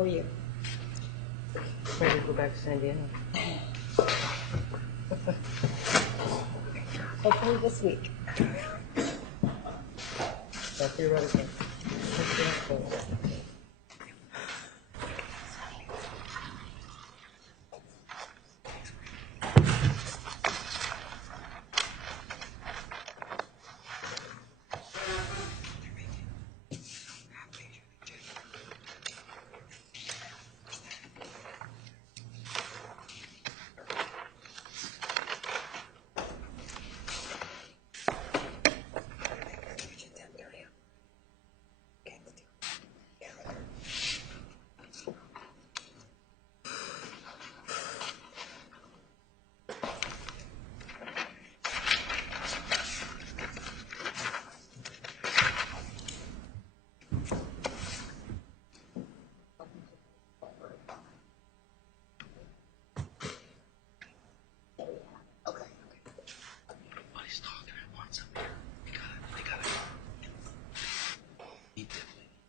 How are you? Ready to go back to San Diego? Hopefully this week. That's theoretical.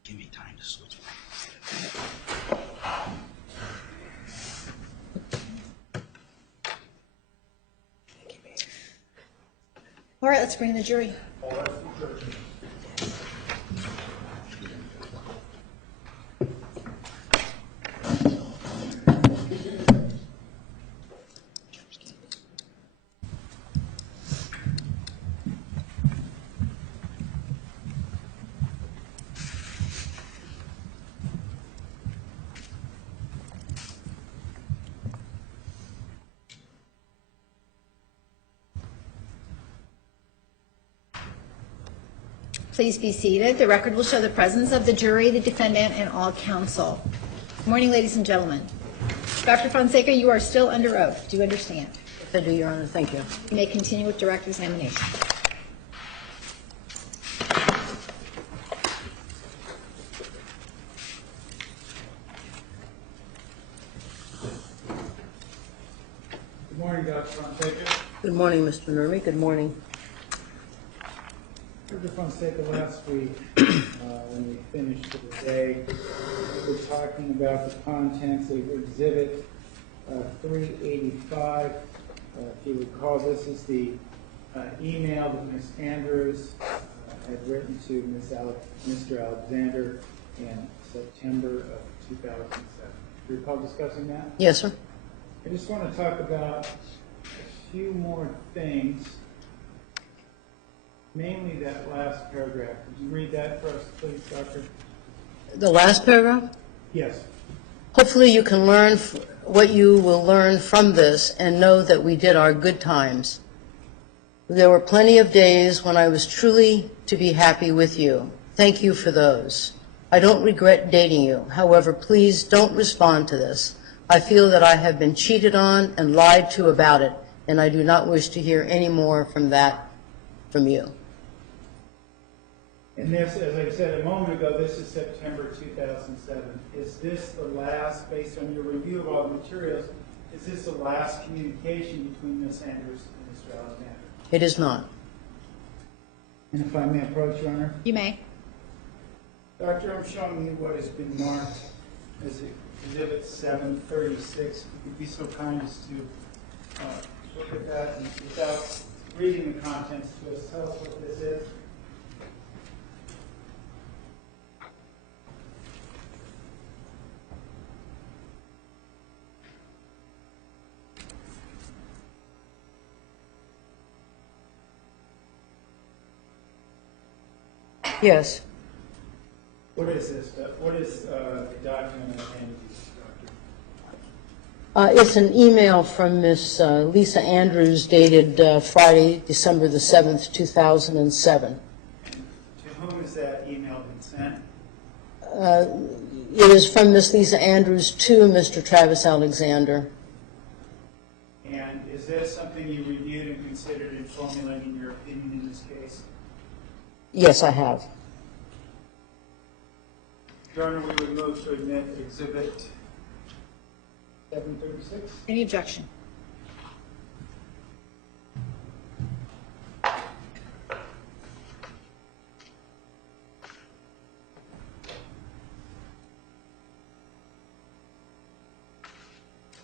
Give me time to switch. All right, let's bring in the jury. Please be seated. The record will show the presence of the jury, the defendant, and all counsel. Good morning, ladies and gentlemen. Dr. Fonseca, you are still under oath. Do you understand? Yes, I do, Your Honor. Thank you. You may continue with direct examination. Good morning, Dr. Fonseca. Good morning, Mr. Nurmi. Good morning. Dr. Fonseca, last week, when we finished for the day, we were talking about the contents of Exhibit 385. If you recall, this is the email that Ms. Andrews had written to Mr. Alexander in September of 2007. Do you recall discussing that? Yes, sir. I just want to talk about a few more things, mainly that last paragraph. Could you read that for us, please, Doctor? The last paragraph? Yes. Hopefully you can learn what you will learn from this and know that we did our good times. There were plenty of days when I was truly to be happy with you. Thank you for those. I don't regret dating you. However, please don't respond to this. I feel that I have been cheated on and lied to about it, and I do not wish to hear any more from you. And this, as I said a moment ago, this is September 2007. Is this the last, based on your review of all the materials, is this the last communication between Ms. Andrews and Mr. Alexander? It is not. And if I may approach, Your Honor? You may. Doctor, I'm showing you what has been marked as Exhibit 736. If you could be so kind as to look at that and without reading the contents to us, tell us what this is. Yes. What is this? What is the document at hand, Doctor? It's an email from Miss Lisa Andrews dated Friday, December the 7th, 2007. To whom has that email been sent? It is from Miss Lisa Andrews to Mr. Travis Alexander. And is this something you reviewed and considered in formulating your opinion in this case? Yes, I have. Your Honor, we would move to admit Exhibit 736. Any objection?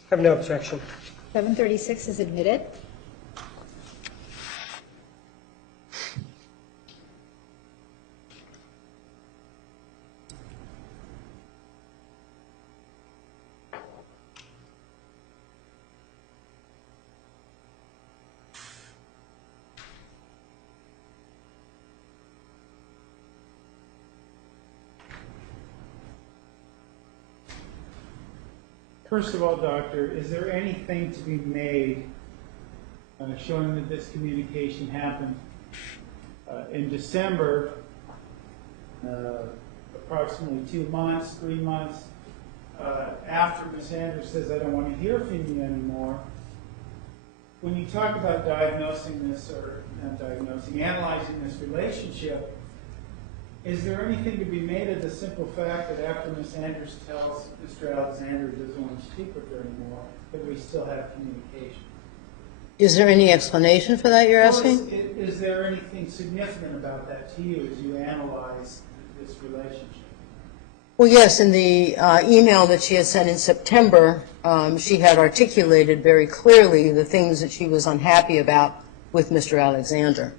Have no objection. 736 is admitted. First of all, Doctor, is there anything to be made showing that this communication happened in December, approximately 2 months, 3 months, after Ms. Andrews says, I don't want to hear from you anymore? When you talk about diagnosing this, or not diagnosing, analyzing this relationship, is there anything to be made of the simple fact that after Ms. Andrews tells Mr. Alexander he doesn't want to speak with her anymore, that we still have communication? Is there any explanation for that you're asking? Is there anything significant about that to you as you analyze this relationship? Well, yes, in the email that she had sent in September, she had articulated very clearly the things that she was unhappy about with Mr. Alexander.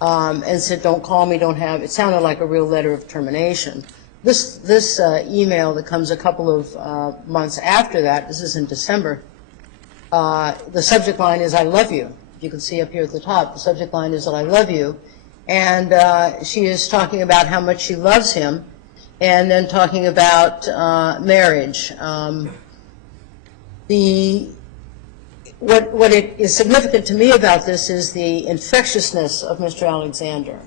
And said, don't call me, don't have, it sounded like a real letter of termination. This email that comes a couple of months after that, this is in December, the subject line is, I love you. You can see up here at the top, the subject line is that I love you. And she is talking about how much she loves him, and then talking about marriage. What it is significant to me about this is the infectiousness of Mr. Alexander.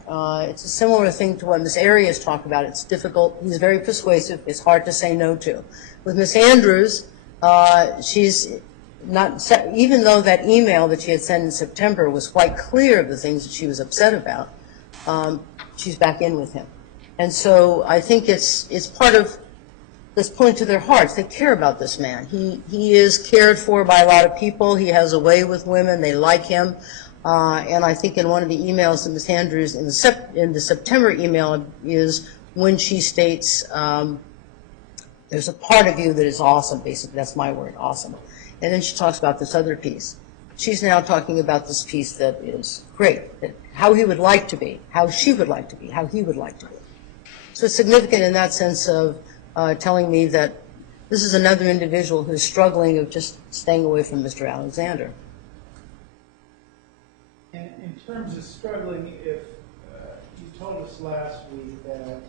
It's a similar thing to what Ms. Arias talked about. It's difficult. He's very persuasive. It's hard to say no to. With Ms. Andrews, she's not, even though that email that she had sent in September was quite clear of the things that she was upset about, she's back in with him. And so I think it's part of this point to their hearts. They care about this man. He is cared for by a lot of people. He has a way with women. They like him. And I think in one of the emails to Ms. Andrews in the September email is when she states, there's a part of you that is awesome, basically. That's my word, awesome. And then she talks about this other piece. She's now talking about this piece that is great, that how he would like to be, how she would like to be, how he would like to be. So it's significant in that sense of telling me that this is another individual who's struggling of just staying away from Mr. Alexander. And in terms of struggling, if you told us last week that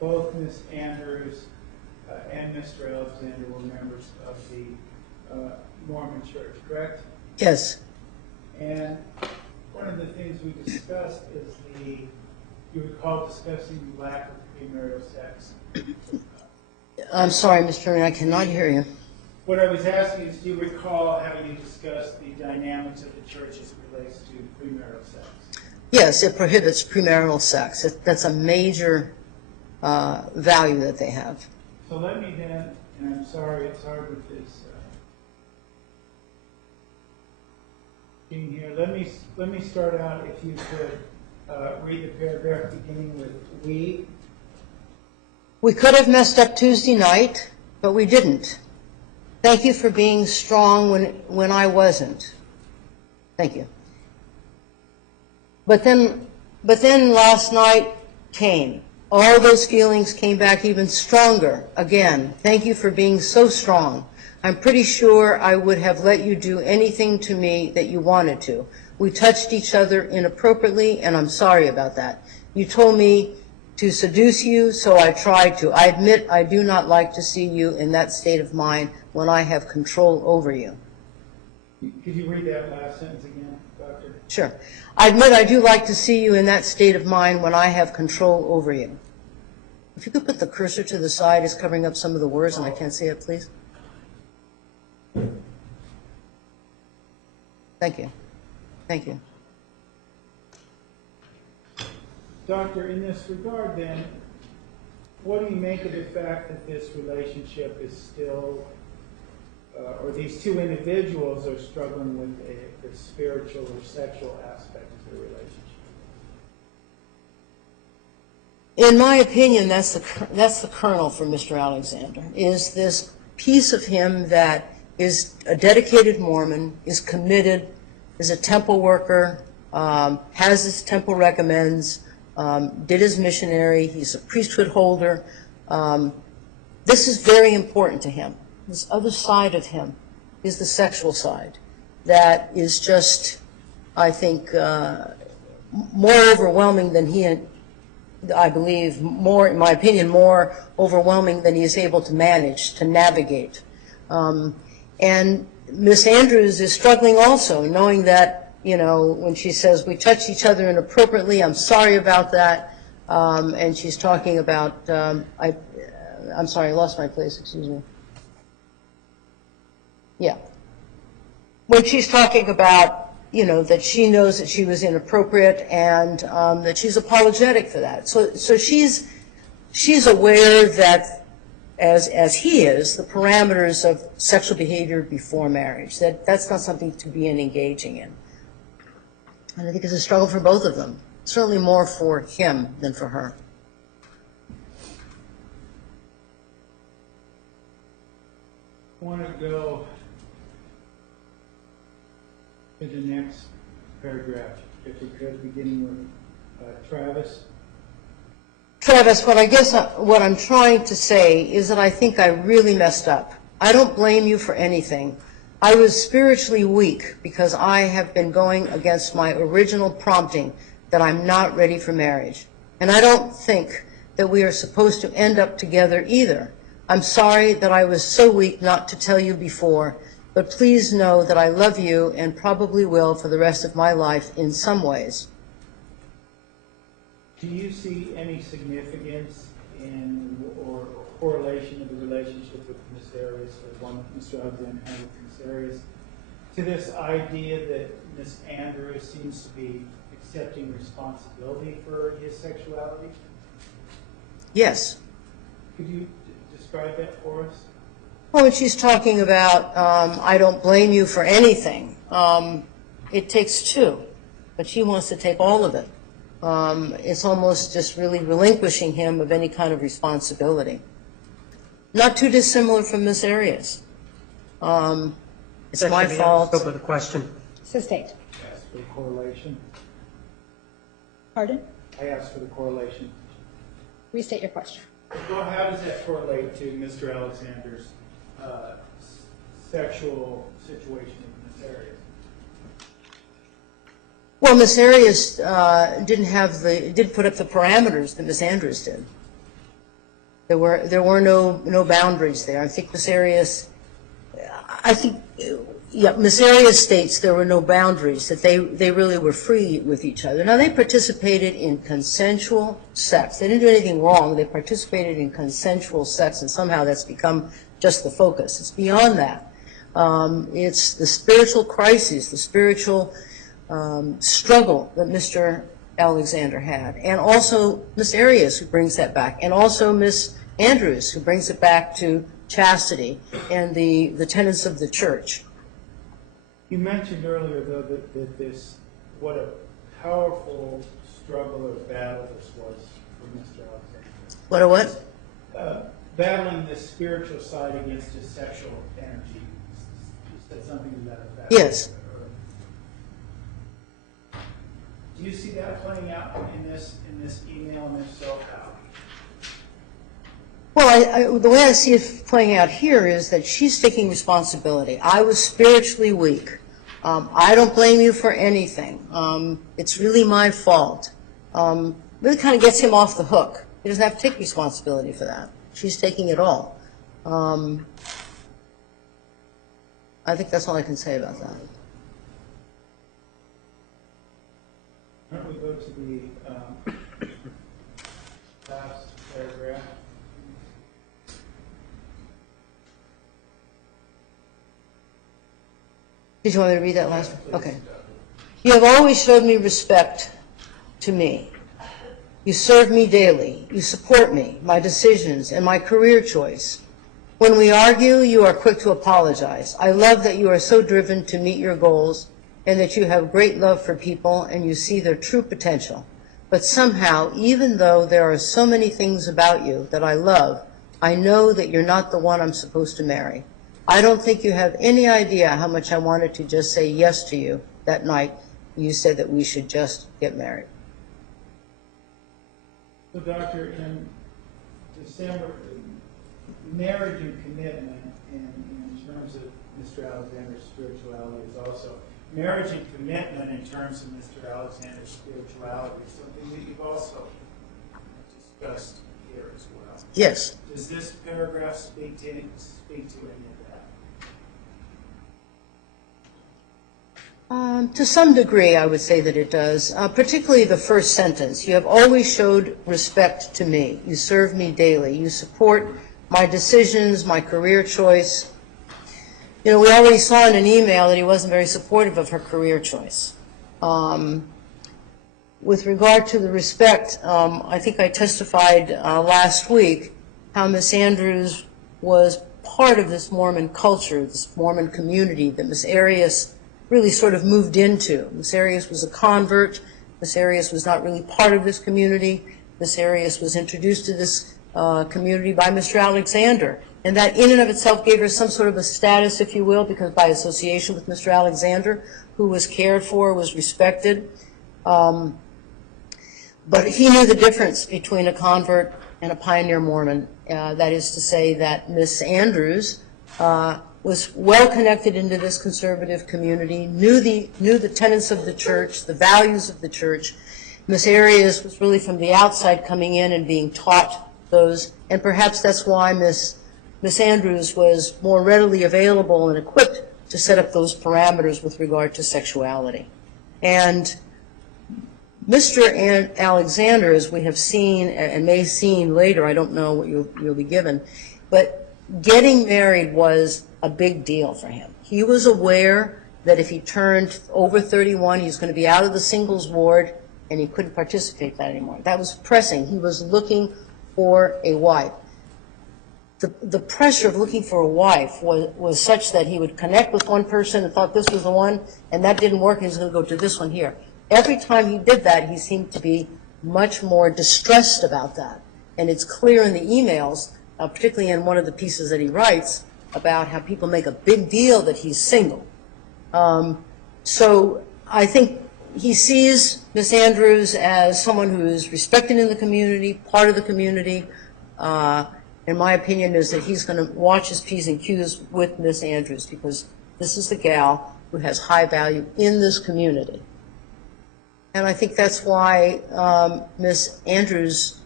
both Ms. Andrews and Mr. Alexander were members of the Mormon Church, correct? Yes. And one of the things we discussed is you recall discussing the lack of premarital sex. I'm sorry, Mr. Chairman, I cannot hear you. What I was asking is, do you recall having discussed the dynamics of the church as it relates to premarital sex? Yes, it prohibits premarital sex. That's a major value that they have. So let me then, and I'm sorry it's hard with this being here, let me start out, if you could read the paragraph beginning with we. We could have messed up Tuesday night, but we didn't. Thank you for being strong when I wasn't. Thank you. But then last night came. All those feelings came back even stronger again. Thank you for being so strong. I'm pretty sure I would have let you do anything to me that you wanted to. We touched each other inappropriately, and I'm sorry about that. You told me to seduce you, so I tried to. I admit I do not like to see you in that state of mind when I have control over you. Could you read that last sentence again, Doctor? Sure. I admit I do like to see you in that state of mind when I have control over you. If you could put the cursor to the side, it's covering up some of the words and I can't see it, please. Thank you. Thank you. Doctor, in this regard then, what do you make of the fact that this relationship is still, or these two individuals are struggling with the spiritual or sexual aspect of the relationship? In my opinion, that's the kernel for Mr. Alexander, is this piece of him that is a dedicated Mormon, is committed, is a temple worker, has his temple recommends, did his missionary, he's a priesthood holder. This is very important to him. This other side of him is the sexual side that is just, I think, more overwhelming than he had, I believe, more, in my opinion, more overwhelming than he is able to manage, to navigate. And Miss Andrews is struggling also, knowing that, you know, when she says, we touched each other inappropriately, I'm sorry about that. And she's talking about, I'm sorry, I lost my place, excuse me. Yeah. When she's talking about, you know, that she knows that she was inappropriate and that she's apologetic for that. So she's aware that, as he is, the parameters of sexual behavior before marriage, that's not something to be engaging in. And I think it's a struggle for both of them. Certainly more for him than for her. I want to go to the next paragraph, if we could, beginning with Travis. Travis, what I'm trying to say is that I think I really messed up. I don't blame you for anything. I was spiritually weak because I have been going against my original prompting that I'm not ready for marriage. And I don't think that we are supposed to end up together either. I'm sorry that I was so weak not to tell you before, but please know that I love you and probably will for the rest of my life in some ways. Do you see any significance in or correlation of the relationship with Miss Arias, or one that Mr. Alexander had with Miss Arias, to this idea that Miss Andrews seems to be accepting responsibility for his sexuality? Yes. Could you describe that for us? Well, when she's talking about, I don't blame you for anything, it takes two, but she wants to take all of it. It's almost just really relinquishing him of any kind of responsibility. Not too dissimilar from Miss Arias. It's my fault. Scope of the question. So state. I asked for the correlation. Pardon? I asked for the correlation. Restate your question. Well, how does that correlate to Mr. Alexander's sexual situation with Miss Arias? Well, Miss Arias didn't put up the parameters that Miss Andrews did. There were no boundaries there. I think Miss Arias, Miss Arias states there were no boundaries, that they really were free with each other. Now, they participated in consensual sex. They didn't do anything wrong. They participated in consensual sex, and somehow that's become just the focus. It's beyond that. It's the spiritual crisis, the spiritual struggle that Mr. Alexander had, and also Miss Arias, who brings that back, and also Miss Andrews, who brings it back to chastity and the tenets of the church. You mentioned earlier, though, that this, what a powerful struggle or battle this was for Mr. Alexander. What a what? Battling the spiritual side against his sexual energy. You said something to that effect. Yes. Do you see that playing out in this email, and if so, how? Well, the way I see it playing out here is that she's taking responsibility. I was spiritually weak. I don't blame you for anything. It's really my fault. Really kind of gets him off the hook. He doesn't have to take responsibility for that. She's taking it all. I think that's all I can say about that. Why don't we go to the last paragraph? Did you want me to read that last one? Okay. You have always showed me respect to me. You serve me daily. You support me, my decisions, and my career choice. When we argue, you are quick to apologize. I love that you are so driven to meet your goals and that you have great love for people and you see their true potential. But somehow, even though there are so many things about you that I love, I know that you're not the one I'm supposed to marry. I don't think you have any idea how much I wanted to just say yes to you that night. You said that we should just get married. So, Doctor, in December, marriage and commitment in terms of Mr. Alexander's spirituality is also, marriage and commitment in terms of Mr. Alexander's spirituality is something that you've also discussed here as well. Yes. Does this paragraph speak to any of that? To some degree, I would say that it does, particularly the first sentence. You have always showed respect to me. You serve me daily. You support my decisions, my career choice. You know, we already saw in an email that he wasn't very supportive of her career choice. With regard to the respect, I think I testified last week how Miss Andrews was part of this Mormon culture, this Mormon community that Miss Arias really sort of moved into. Miss Arias was a convert. Miss Arias was not really part of this community. Miss Arias was introduced to this community by Mr. Alexander. And that in and of itself gave her some sort of a status, if you will, because by association with Mr. Alexander, who was cared for, was respected. But he knew the difference between a convert and a pioneer Mormon. That is to say that Miss Andrews was well connected into this conservative community, knew the tenets of the church, the values of the church. Miss Arias was really from the outside coming in and being taught those, and perhaps that's why Miss Andrews was more readily available and equipped to set up those parameters with regard to sexuality. And Mr. Alexander, as we have seen and may see later, I don't know what you'll be given, but getting married was a big deal for him. He was aware that if he turned over 31, he was going to be out of the singles ward and he couldn't participate in that anymore. That was pressing. He was looking for a wife. The pressure of looking for a wife was such that he would connect with one person and thought this was the one, and that didn't work, and he was going to go to this one here. Every time he did that, he seemed to be much more distressed about that. And it's clear in the emails, particularly in one of the pieces that he writes, about how people make a big deal that he's single. So I think he sees Miss Andrews as someone who is respected in the community, part of the community. And my opinion is that he's going to watch his P's and Q's with Miss Andrews because this is the gal who has high value in this community. And I think that's why Miss Andrews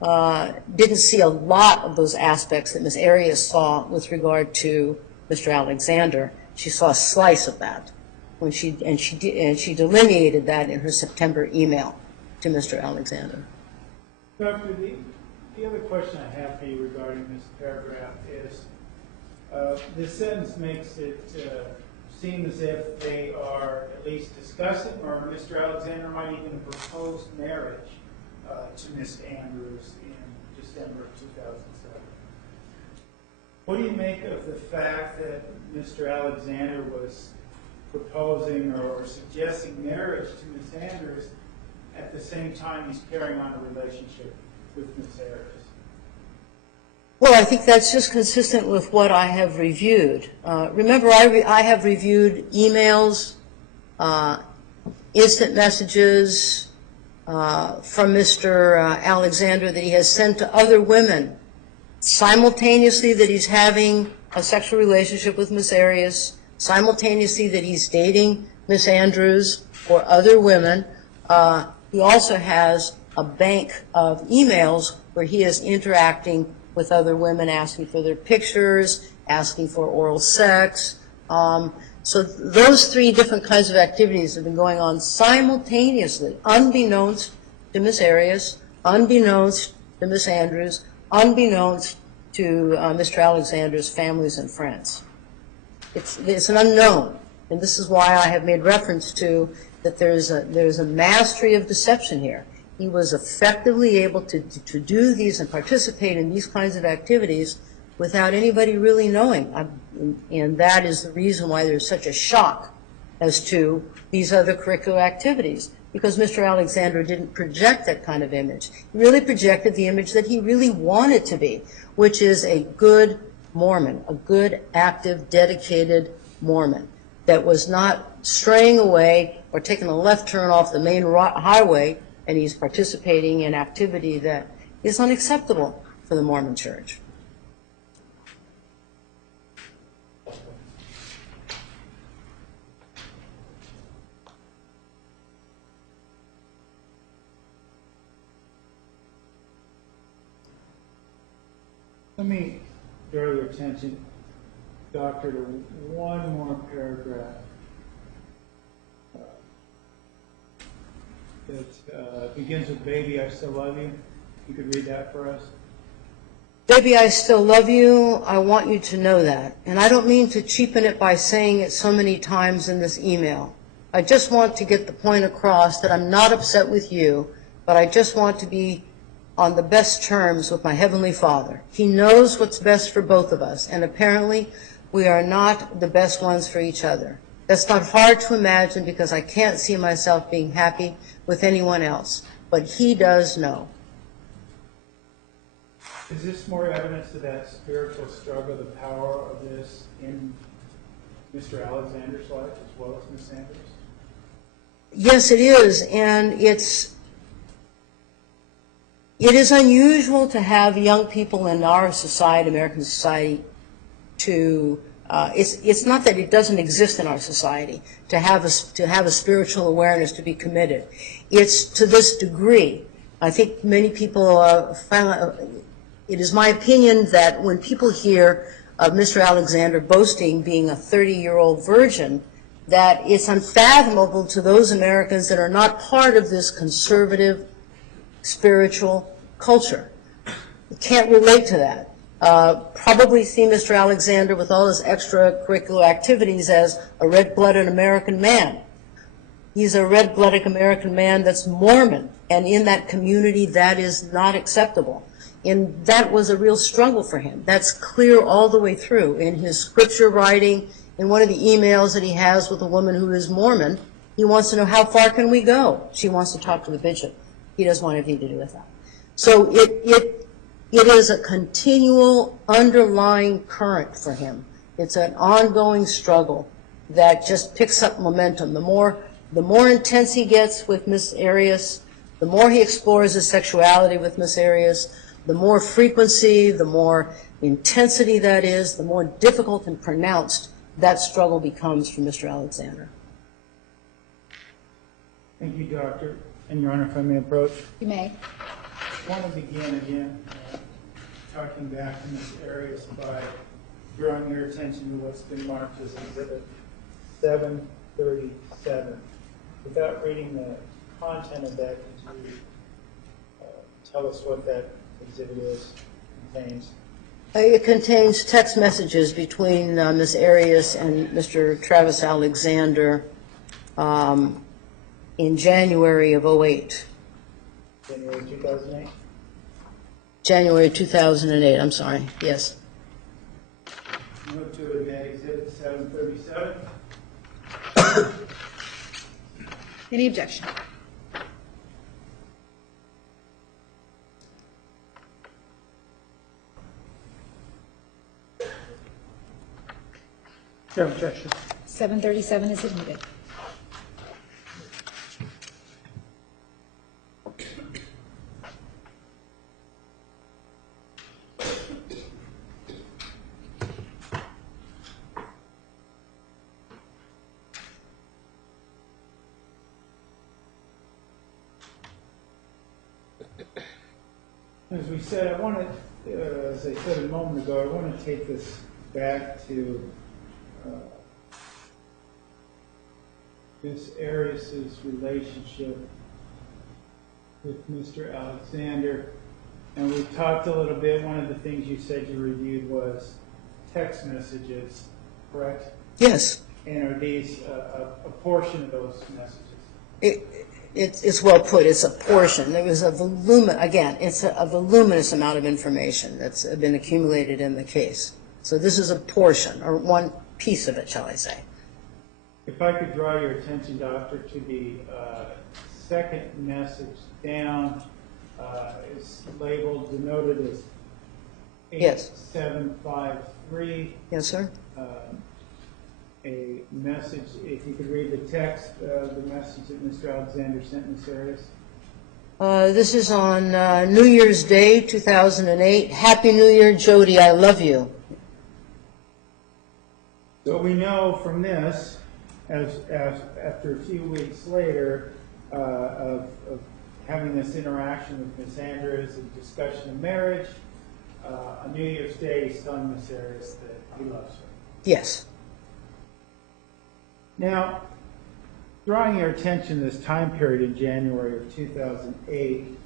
didn't see a lot of those aspects that Miss Arias saw with regard to Mr. Alexander. She saw a slice of that when she delineated that in her September email to Mr. Alexander. Doctor, the other question I have for you regarding this paragraph is, this sentence makes it seem as if they are at least discussing, or Mr. Alexander might even propose marriage to Miss Andrews in December of 2007. What do you make of the fact that Mr. Alexander was proposing or suggesting marriage to Miss Andrews at the same time he's carrying on a relationship with Miss Arias? Well, I think that's just consistent with what I have reviewed. Remember, I have reviewed emails, instant messages from Mr. Alexander that he has sent to other women simultaneously that he's having a sexual relationship with Miss Arias, simultaneously that he's dating Miss Andrews or other women. He also has a bank of emails where he is interacting with other women, asking for their pictures, asking for oral sex. So those three different kinds of activities have been going on simultaneously, unbeknownst to Miss Arias, unbeknownst to Miss Andrews, unbeknownst to Mr. Alexander's families and friends. It's an unknown, and this is why I have made reference to that there's a mastery of deception here. He was effectively able to do these and participate in these kinds of activities without anybody really knowing. And that is the reason why there's such a shock as to these other curricular activities, because Mr. Alexander didn't project that kind of image. He really projected the image that he really wanted to be, which is a good Mormon, a good, active, dedicated Mormon that was not straying away or taking a left turn off the main highway, and he's participating in activity that is unacceptable for the Mormon Church. Let me draw your attention, Doctor, to one more paragraph that begins with, "Baby, I still love you." You could read that for us. Baby, I still love you. I want you to know that. And I don't mean to cheapen it by saying it so many times in this email. I just want to get the point across that I'm not upset with you, but I just want to be on the best terms with my Heavenly Father. He knows what's best for both of us, and apparently we are not the best ones for each other. That's not hard to imagine because I can't see myself being happy with anyone else, but He does know. Is this more evidence of that spiritual struggle, the power of this in Mr. Alexander's life as well as Miss Sanders? Yes, it is, and it is unusual to have young people in our society, American society, it's not that it doesn't exist in our society, to have a spiritual awareness, to be committed. It's to this degree. I think many people it is my opinion that when people hear of Mr. Alexander boasting being a 30-year-old virgin, that it's unfathomable to those Americans that are not part of this conservative spiritual culture. You can't relate to that. Probably see Mr. Alexander with all his extracurricular activities as a red-blooded American man. He's a red-blooded American man that's Mormon, and in that community that is not acceptable. And that was a real struggle for him. That's clear all the way through in his scripture writing, in one of the emails that he has with a woman who is Mormon. He wants to know, how far can we go? She wants to talk to the bishop. He doesn't want anything to do with that. So it is a continual underlying current for him. It's an ongoing struggle that just picks up momentum. The more intense he gets with Miss Arias, the more he explores his sexuality with Miss Arias, the more frequency, the more intensity that is, the more difficult and pronounced that struggle becomes for Mr. Alexander. Thank you, Doctor. And Your Honor, if I may approach. You may. I want to begin again talking back to Ms. Arias by drawing your attention to what's been marked as Exhibit 737. Without reading the content of that, could you tell us what that exhibit contains? It contains text messages between Ms. Arias and Mr. Travis Alexander in January of 08. January 2008? January 2008, I'm sorry, yes. Move to admit Exhibit 737. Any objection? No objection. 737 is admitted. As we said, I want to, as I said a moment ago, I want to take this back to Ms. Arias's relationship with Mr. Alexander. And we talked a little bit, one of the things you said you reviewed was text messages, correct? Yes. And are these a portion of those messages? It's well put. It's a portion. There was it's a voluminous amount of information that's been accumulated in the case. So this is a portion, or one piece of it, shall I say. If I could draw your attention, Doctor, to the second message down, it's labeled, denoted as Yes. 8753. Yes, sir. A message, if you could read the text, the message that Mr. Alexander sent Ms. Arias. This is on New Year's Day, 2008. Happy New Year, Jodi, I love you. So we know from this, as after a few weeks later, of having this interaction with Ms. Andrews and discussion of marriage, on New Year's Day, he's telling Ms. Arias that he loves her. Yes. Now, drawing your attention to this time period in January of 2008,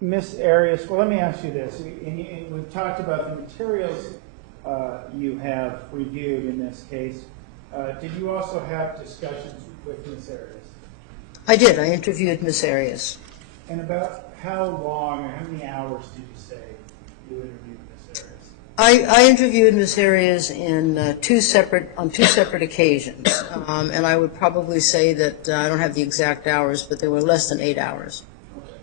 Ms. Arias, well, let me ask you this. We've talked about the materials you have reviewed in this case. Did you also have discussions with Ms. Arias? I did. I interviewed Ms. Arias. And about how long or how many hours did you say you interviewed Ms. Arias? I interviewed Ms. Arias on two separate occasions, and I would probably say that I don't have the exact hours, but they were less than 8 hours. Okay.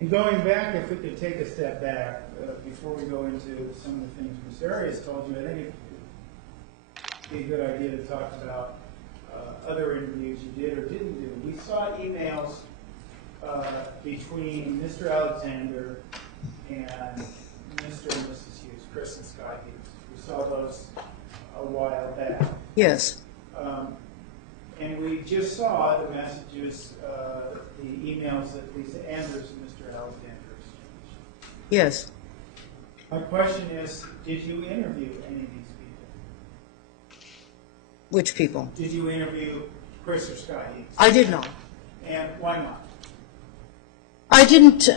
And going back, if we could take a step back before we go into some of the things Ms. Arias told you, I think it'd be a good idea to talk about other interviews you did or didn't do. We saw emails between Mr. Alexander and Mr. and Mrs. Hughes, Chris and Scott Hughes. We saw those a while back. Yes. And we just saw the messages, the emails that Lisa Andrews and Mr. Alexander exchanged. Yes. My question is, did you interview any of these people? Which people? Did you interview Chris or Scott Hughes? I did not. And why not? I didn't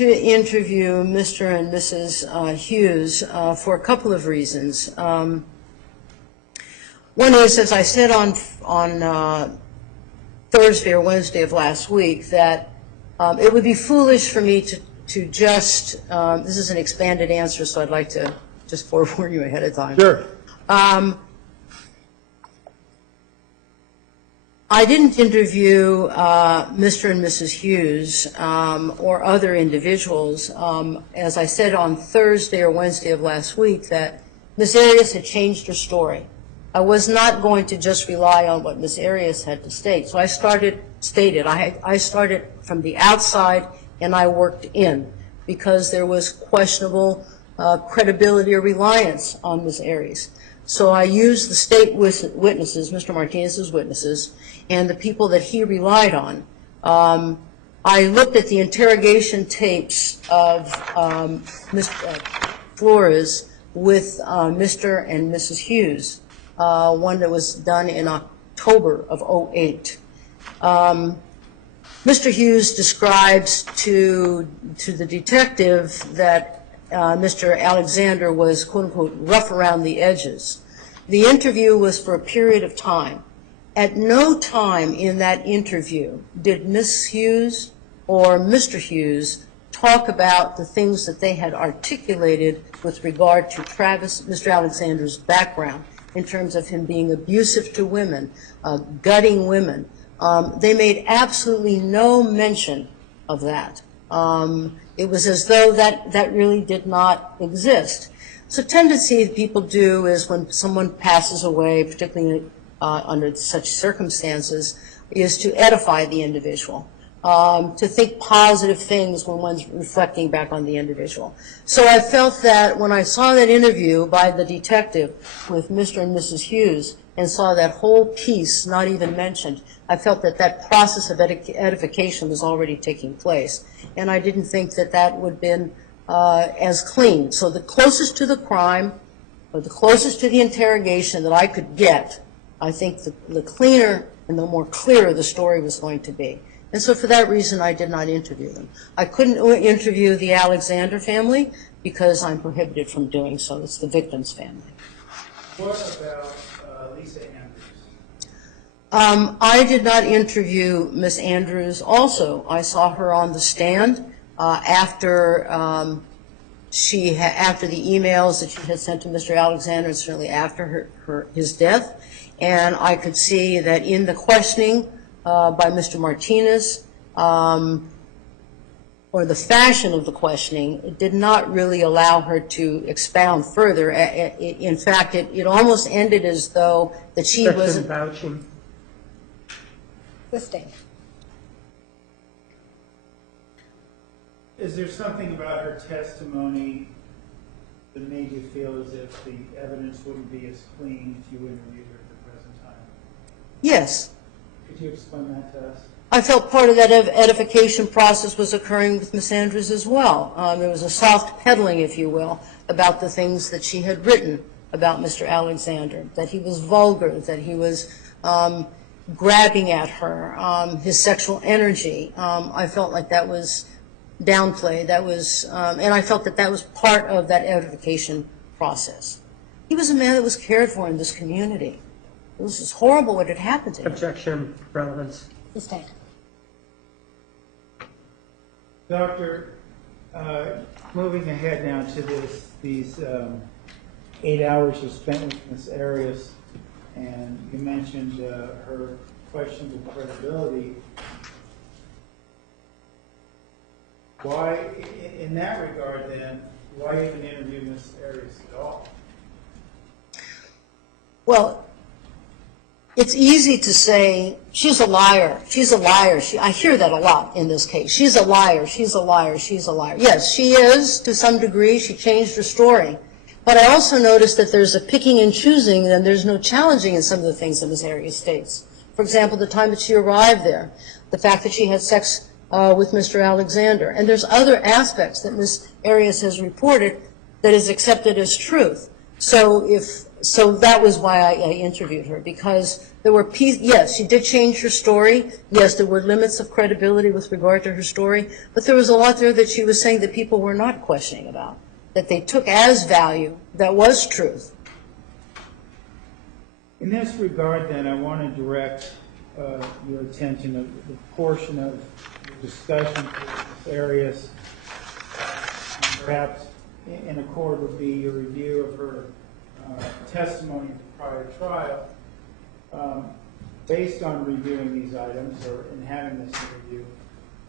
interview Mr. and Mrs. Hughes for a couple of reasons. One is, as I said on Thursday or Wednesday of last week, that it would be foolish for me to just, this is an expanded answer, so I'd like to just forewarn you ahead of time. Sure. I didn't interview Mr. and Mrs. Hughes or other individuals. As I said on Thursday or Wednesday of last week, that Ms. Arias had changed her story. I was not going to just rely on what Ms. Arias had to state. So I started from the outside and I worked in, because there was questionable credibility or reliance on Ms. Arias. So I used the state witnesses, Mr. Martinez's witnesses, and the people that he relied on. I looked at the interrogation tapes of Mr. Flores with Mr. and Mrs. Hughes, one that was done in October of '08. Mr. Hughes describes to the detective that Mr. Alexander was, quote unquote, rough around the edges. The interview was for a period of time. At no time in that interview did Ms. Hughes or Mr. Hughes talk about the things that they had articulated with regard to Mr. Alexander's background in terms of him being abusive to women, gutting women. They made absolutely no mention of that. It was as though that really did not exist. So tendency people do is when someone passes away, particularly under such circumstances, is to edify the individual, to think positive things when one's reflecting back on the individual. So I felt that when I saw that interview by the detective with Mr. and Mrs. Hughes and saw that whole piece not even mentioned, I felt that that process of edification was already taking place. And I didn't think that that would have been as clean. So the closest to the crime, or the closest to the interrogation that I could get, I think the cleaner and the more clear the story was going to be. And so for that reason, I did not interview them. I couldn't interview the Alexander family because I'm prohibited from doing so. It's the victim's family. What about Lisa Andrews? I did not interview Ms. Andrews also. I saw her on the stand after after the emails that she had sent to Mr. Alexander, and certainly after his death. And I could see that in the questioning by Mr. Martinez or the fashion of the questioning, it did not really allow her to expound further. In fact, it almost ended as though that she Objection, wasn't. vouching. Sustained. Is there something about her testimony that made you feel as if the evidence wouldn't be as clean if you interviewed her at the present time? Yes. Could you explain that to us? I felt part of that edification process was occurring with Miss Andrews as well. There was a soft peddling, if you will, about the things that she had written about Mr. Alexander, that he was vulgar, that he was grabbing at her, his sexual energy. I felt like that was downplayed. That was, and I felt that that was part of that edification process. He was a man that was cared for in this community. It was just horrible what had happened to him. Objection, relevance. Sustained. Doctor, moving ahead now to these 8 hours you spent with Ms. Arias, and you mentioned her questions of credibility. Why, in that regard then, why even interview Ms. Arias at all? Well, it's easy to say, she's a liar, she's a liar. I hear that a lot in this case. She's a liar, she's a liar, she's a liar. Yes, she is, to some degree. She changed her story. But I also noticed that there's a picking and choosing, and there's no challenging in some of the things that Ms. Arias states. For example, the time that she arrived there, the fact that she had sex with Mr. Alexander. And there's other aspects that Ms. Arias has reported that is accepted as truth. So that was why I interviewed her, because there were yes, she did change her story. Yes, there were limits of credibility with regard to her story, but there was a lot there that she was saying that people were not questioning about, that they took as value, that was truth. In this regard then, I want to direct your attention to the portion of the discussion with Ms. Arias, perhaps in accord would be your review of her testimony at the prior trial. Based on reviewing these items or in having this review,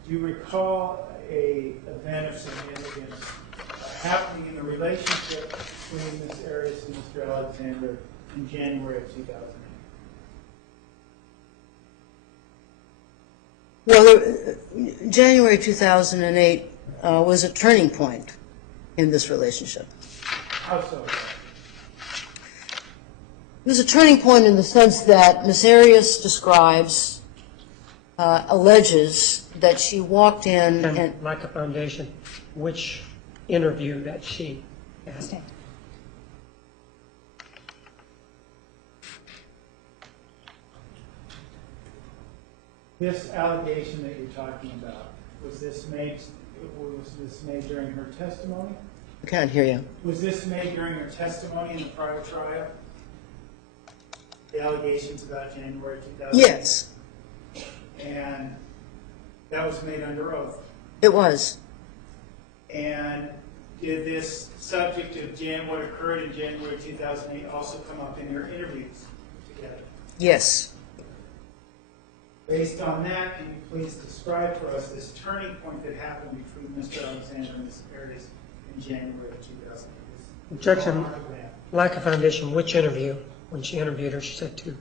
do you recall a event of significance happening in the relationship between Ms. Arias and Mr. Alexander in January of 2008? Well, January 2008 was a turning point in this relationship. How so? It was a turning point in the sense that Ms. Arias describes, alleges that she walked in and like a foundation, which interview that she had. Sustained. This allegation that you're talking about, was this made during her testimony? I can't hear you. Was this made during her testimony in the prior trial? The allegations about January 2008? Yes, And that was made under oath. it was. And did this subject of what occurred in January 2008 also come up in your interviews together? Yes. Based on that, can you please describe for us this turning point that happened between Mr. Alexander and Ms. Arias in January of 2008? Objection, lack of foundation, which interview? When she interviewed her, she said two.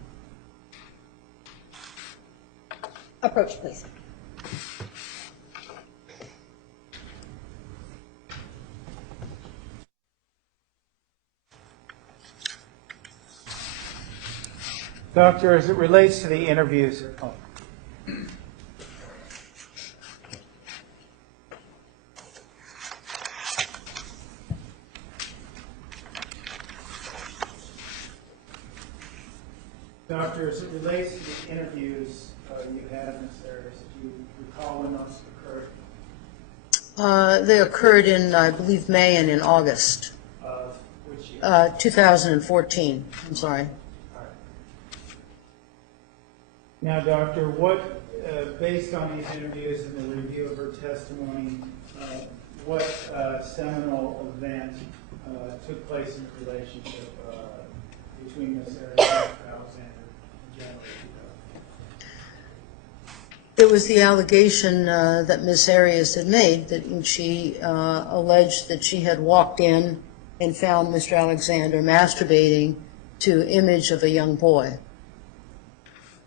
Approach, please. Doctor, as it relates to the interviews, Doctor, as it relates to the interviews you had, Ms. Arias, do you recall when those occurred? They occurred in, I believe, May and in August. Of which year? 2014. I'm sorry. All right. Now, Doctor, what, based on these interviews and the review of her testimony, what seminal event took place in the relationship between Ms. Arias and Mr. Alexander in January 2008? There was the allegation that Ms. Arias had made, that she alleged that she had walked in and found Mr. Alexander masturbating to image of a young boy.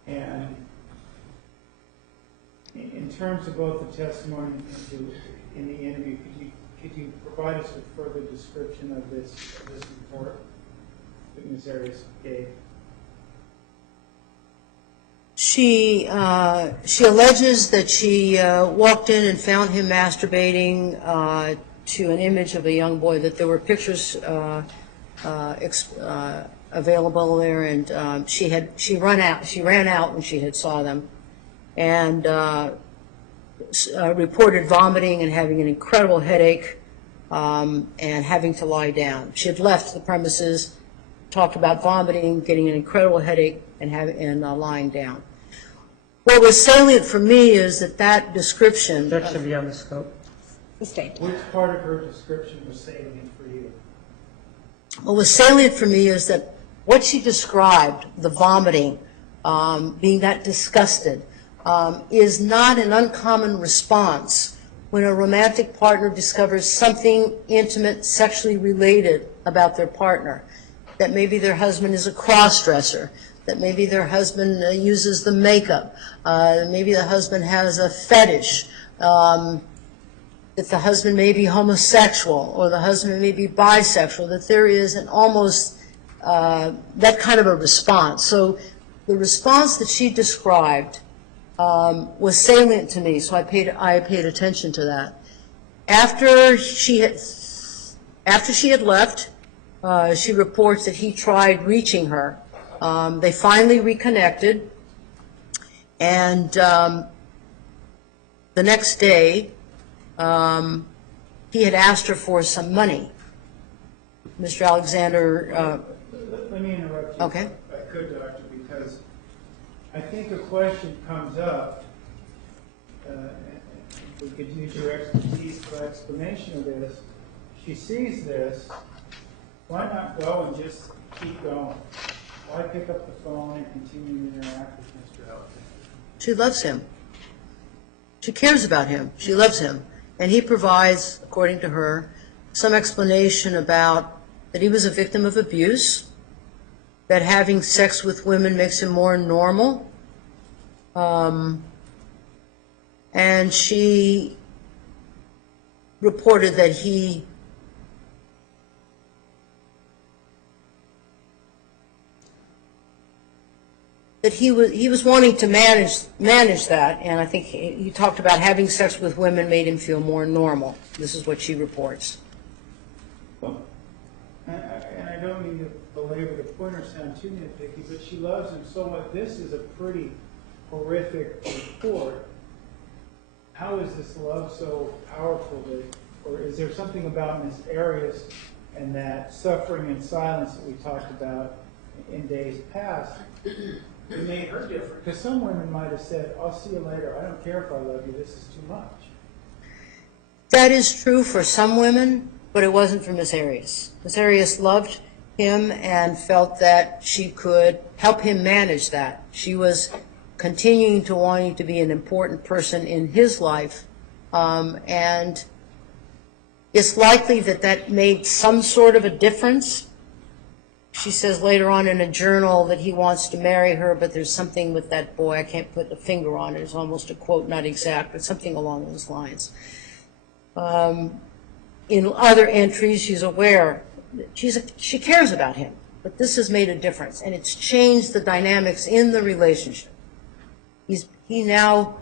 And in terms of both the testimony and in the interview, could you provide us with further description of this report that Ms. Arias gave? She alleges that she walked in and found him masturbating to an image of a young boy, that there were pictures available there, and she ran out when she had saw them, and reported vomiting and having an incredible headache, and having to lie down. She had left the premises, talked about vomiting, getting an incredible headache, and lying down. What was salient for me is that description. Objection beyond the scope. Sustained. Which part of her description was salient for you? What was salient for me is that what she described, the vomiting, being that disgusted, is not an uncommon response when a romantic partner discovers something intimate, sexually related about their partner. That maybe their husband is a cross-dresser, that maybe their husband uses the makeup, maybe the husband has a fetish, that the husband may be homosexual, or the husband may be bisexual, that there is an almost that kind of a response. So the response that she described was salient to me, so I paid attention to that. After she had left, she reports that he tried reaching her. They finally reconnected, and the next day, he had asked her for some money. Mr. Alexander. Let me interrupt you. Okay. If I could, Doctor, because I think a question comes up. We could use your expertise for explanation of this. She sees this. Why not go and just keep going? Why pick up the phone and continue to interact with Mr. Alexander? She loves him. She cares about him. She loves him. And he provides, according to her, some explanation about that he was a victim of abuse, that having sex with women makes him more normal. And she reported that he was wanting to manage that, and I think he talked about having sex with women made him feel more normal. This is what she reports. Well, and I don't mean to belabor the point or sound too nitpicky, but she loves him so much. This is a pretty horrific report. How is this love so powerful? Or is there something about Ms. Arias and that suffering and silence that we talked about in days past that made her different? Because some women might have said, I'll see you later. I don't care if I love you. This is too much. That is true for some women, but it wasn't for Ms. Arias. Ms. Arias loved him and felt that she could help him manage that. She was continuing to wanting to be an important person in his life, and it's likely that made some sort of a difference. She says later on in a journal that he wants to marry her, but there's something with that boy. I can't put a finger on it. It's almost a quote, not exact, but something along those lines. In other entries, she's aware that she cares about him, but this has made a difference, and it's changed the dynamics in the relationship. He now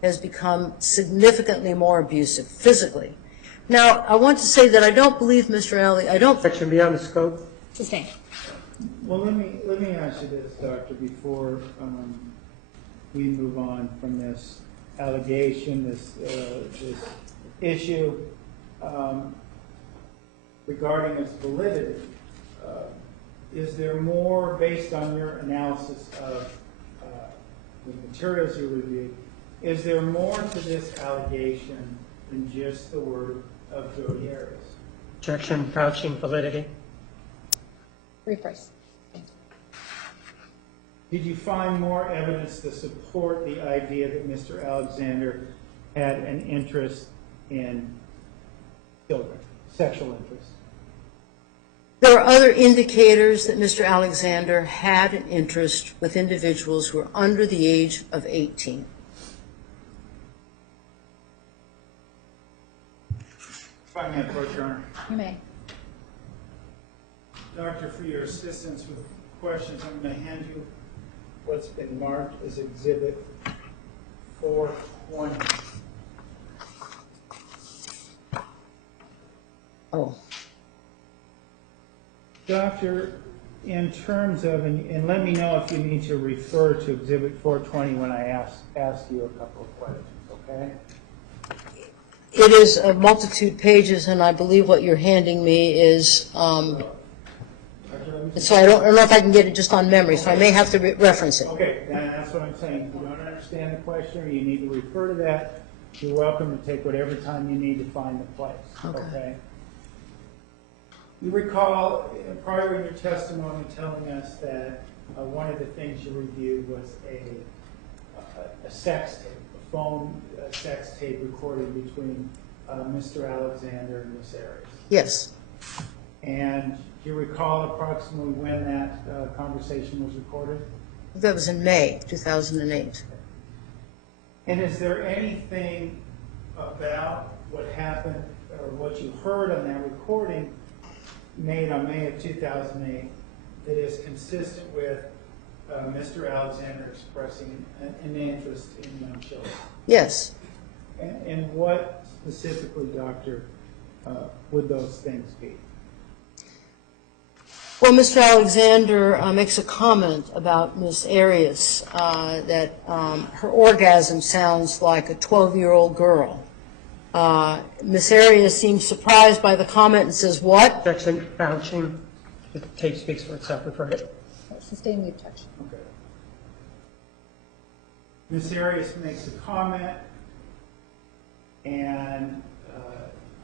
has become significantly more abusive physically. Now, I want to say that I don't believe Mr. Alley. I don't. Objection beyond the scope. Sustained. Well, let me ask you this, Doctor, before we move on from this allegation, this issue regarding its validity. Is there more, based on your analysis of the materials you reviewed, is there more to this allegation than just the word of Jodi Arias? Objection, vouching validity. Rephrase. Did you find more evidence to support the idea that Mr. Alexander had an interest in children, sexual interest? There are other indicators that Mr. Alexander had an interest with individuals who are under the age of 18. If I may approach, Your Honor. You may. Doctor, for your assistance with questions, I'm going to hand you what's been marked as Exhibit 420. Oh. Doctor, in terms of, and let me know if you need to refer to Exhibit 420 when I ask you a couple of questions, okay? It is a multitude pages, and I believe what you're handing me is, so I don't know if I can get it just on memory, so I may have to reference it. Okay, that's what I'm saying. If you don't understand the question or you need to refer to that, you're welcome to take whatever time you need to find the place, okay? You recall prior in your testimony telling us that one of the things you reviewed was a sex tape, a phone sex tape recorded between Mr. Alexander and Miss Arias. Yes. And do you recall approximately when that conversation was recorded? That was in May 2008. And is there anything about what happened or what you heard on that recording made on May of 2008 that is consistent with Mr. Alexander expressing an interest in young children? Yes. And what specifically, Doctor, would those things be? Well, Mr. Alexander makes a comment about Miss Arias that her orgasm sounds like a 12-year-old girl. Miss Arias seems surprised by the comment and says, "What?" Objection, vouching. The tape speaks for itself. We've heard it. Sustain the objection. Okay. Miss Arias makes a comment, and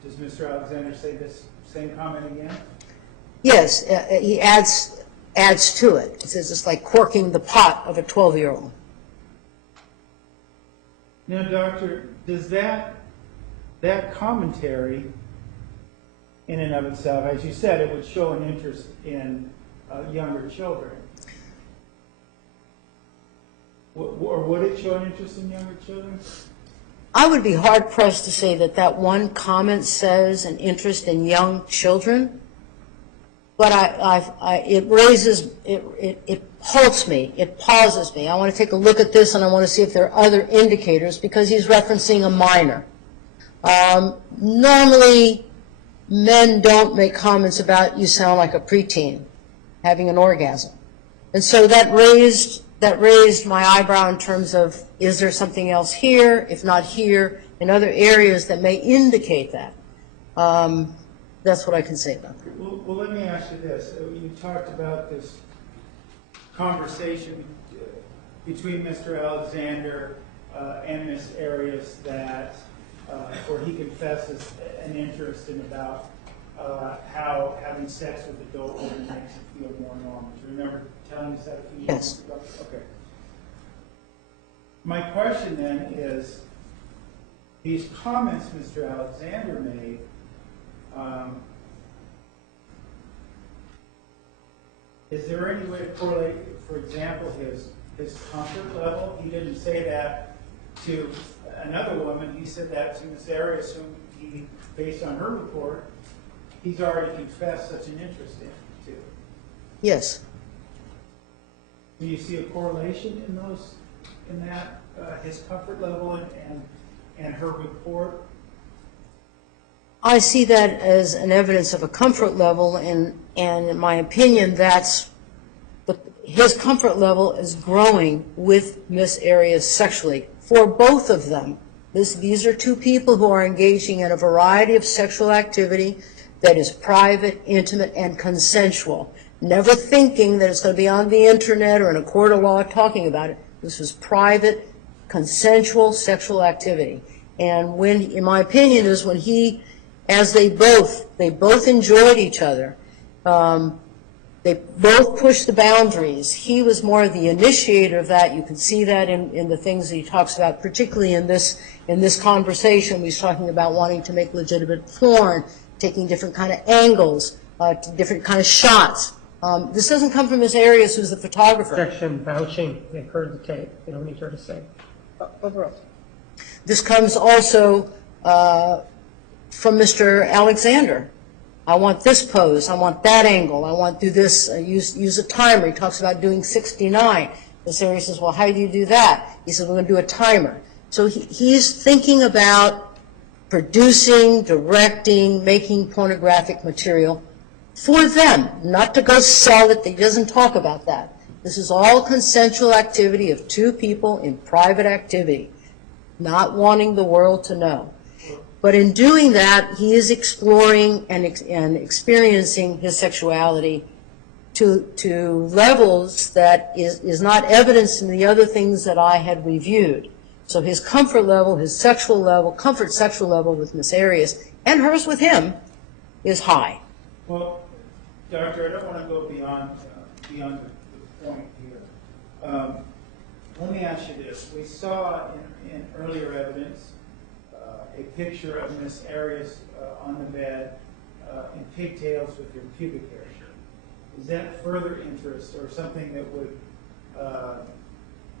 does Mr. Alexander say this same comment again? Yes, he adds to it. He says it's like corking the pot of a 12-year-old. Now, Doctor, does that commentary in and of itself, as you said, it would show an interest in younger children. Or would it show an interest in younger children? I would be hard-pressed to say that that one comment says an interest in young children, but it raises, it halts me, it pauses me. I want to take a look at this, and I want to see if there are other indicators, because he's referencing a minor. Normally, men don't make comments about "you sound like a preteen having an orgasm," and so that raised my eyebrow in terms of, is there something else here? If not here, in other areas that may indicate that. That's what I can say about that. Well, let me ask you this. You talked about this conversation between Mr. Alexander and Miss Arias that, where he confesses an interest in about how having sex with adult women makes him feel more normal. Do you remember telling us that a few Yes. months ago? Okay. My question then is, these comments Mr. Alexander made, is there any way to correlate, for example, his comfort level? He didn't say that to another woman. He said that to Miss Arias, whom he, based on her report, he's already confessed such an interest in, too. Yes. Do you see a correlation in that, his comfort level and her report? I see that as an evidence of a comfort level, and in my opinion, his comfort level is growing with Miss Arias sexually. For both of them, these are two people who are engaging in a variety of sexual activity that is private, intimate, and consensual. Never thinking that it's going to be on the internet or in a court of law talking about it. This was private, consensual sexual activity. And when, in my opinion, is when as they both enjoyed each other, They both pushed the boundaries. He was more the initiator of that. You can see that in the things that he talks about, particularly in this conversation. He's talking about wanting to make legitimate porn, taking different kind of angles, different kind of shots. This doesn't come from Miss Arias, who's the photographer. Section vouching, they heard the tape, they don't need her to say. Overall. This comes also from Mr. Alexander. I want this pose, I want that angle, I want to do this, use a timer. He talks about doing 69. Miss Arias says, well, how do you do that? He says, we're going to do a timer. So he's thinking about producing, directing, making pornographic material for them, not to go sell it. He doesn't talk about that. This is all consensual activity of two people in private activity, not wanting the world to know. But in doing that, he is exploring and experiencing his sexuality to levels that is not evidenced in the other things that I had reviewed. So his comfort level, his sexual level, comfort sexual level with Miss Arias, and hers with him, is high. Well, Doctor, I don't want to go beyond the point here. Let me ask you this. We saw in earlier evidence a picture of Miss Arias on the bed in pigtails with your pubic hair. Is that further interest or something that would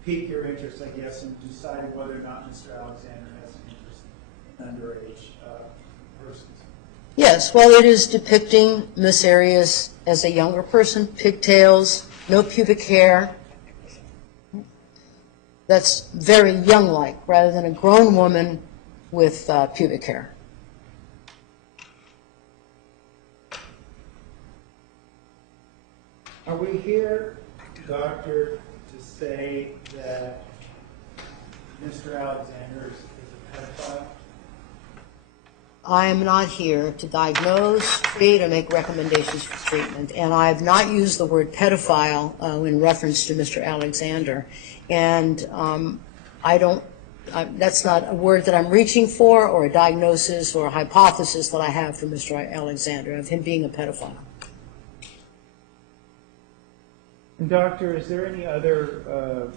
pique your interest, I guess, in deciding whether or not Mr. Alexander has an interest in underage persons? Yes, well, it is depicting Miss Arias as a younger person, pigtails, no pubic hair. That's very young-like, rather than a grown woman with pubic hair. Are we here, Doctor, to say that Mr. Alexander is a pedophile? I am not here to diagnose, treat, or make recommendations for treatment, and I have not used the word pedophile in reference to Mr. Alexander. And that's not a word that I'm reaching for, or a diagnosis or a hypothesis that I have for Mr. Alexander of him being a pedophile. And Doctor, is there any other,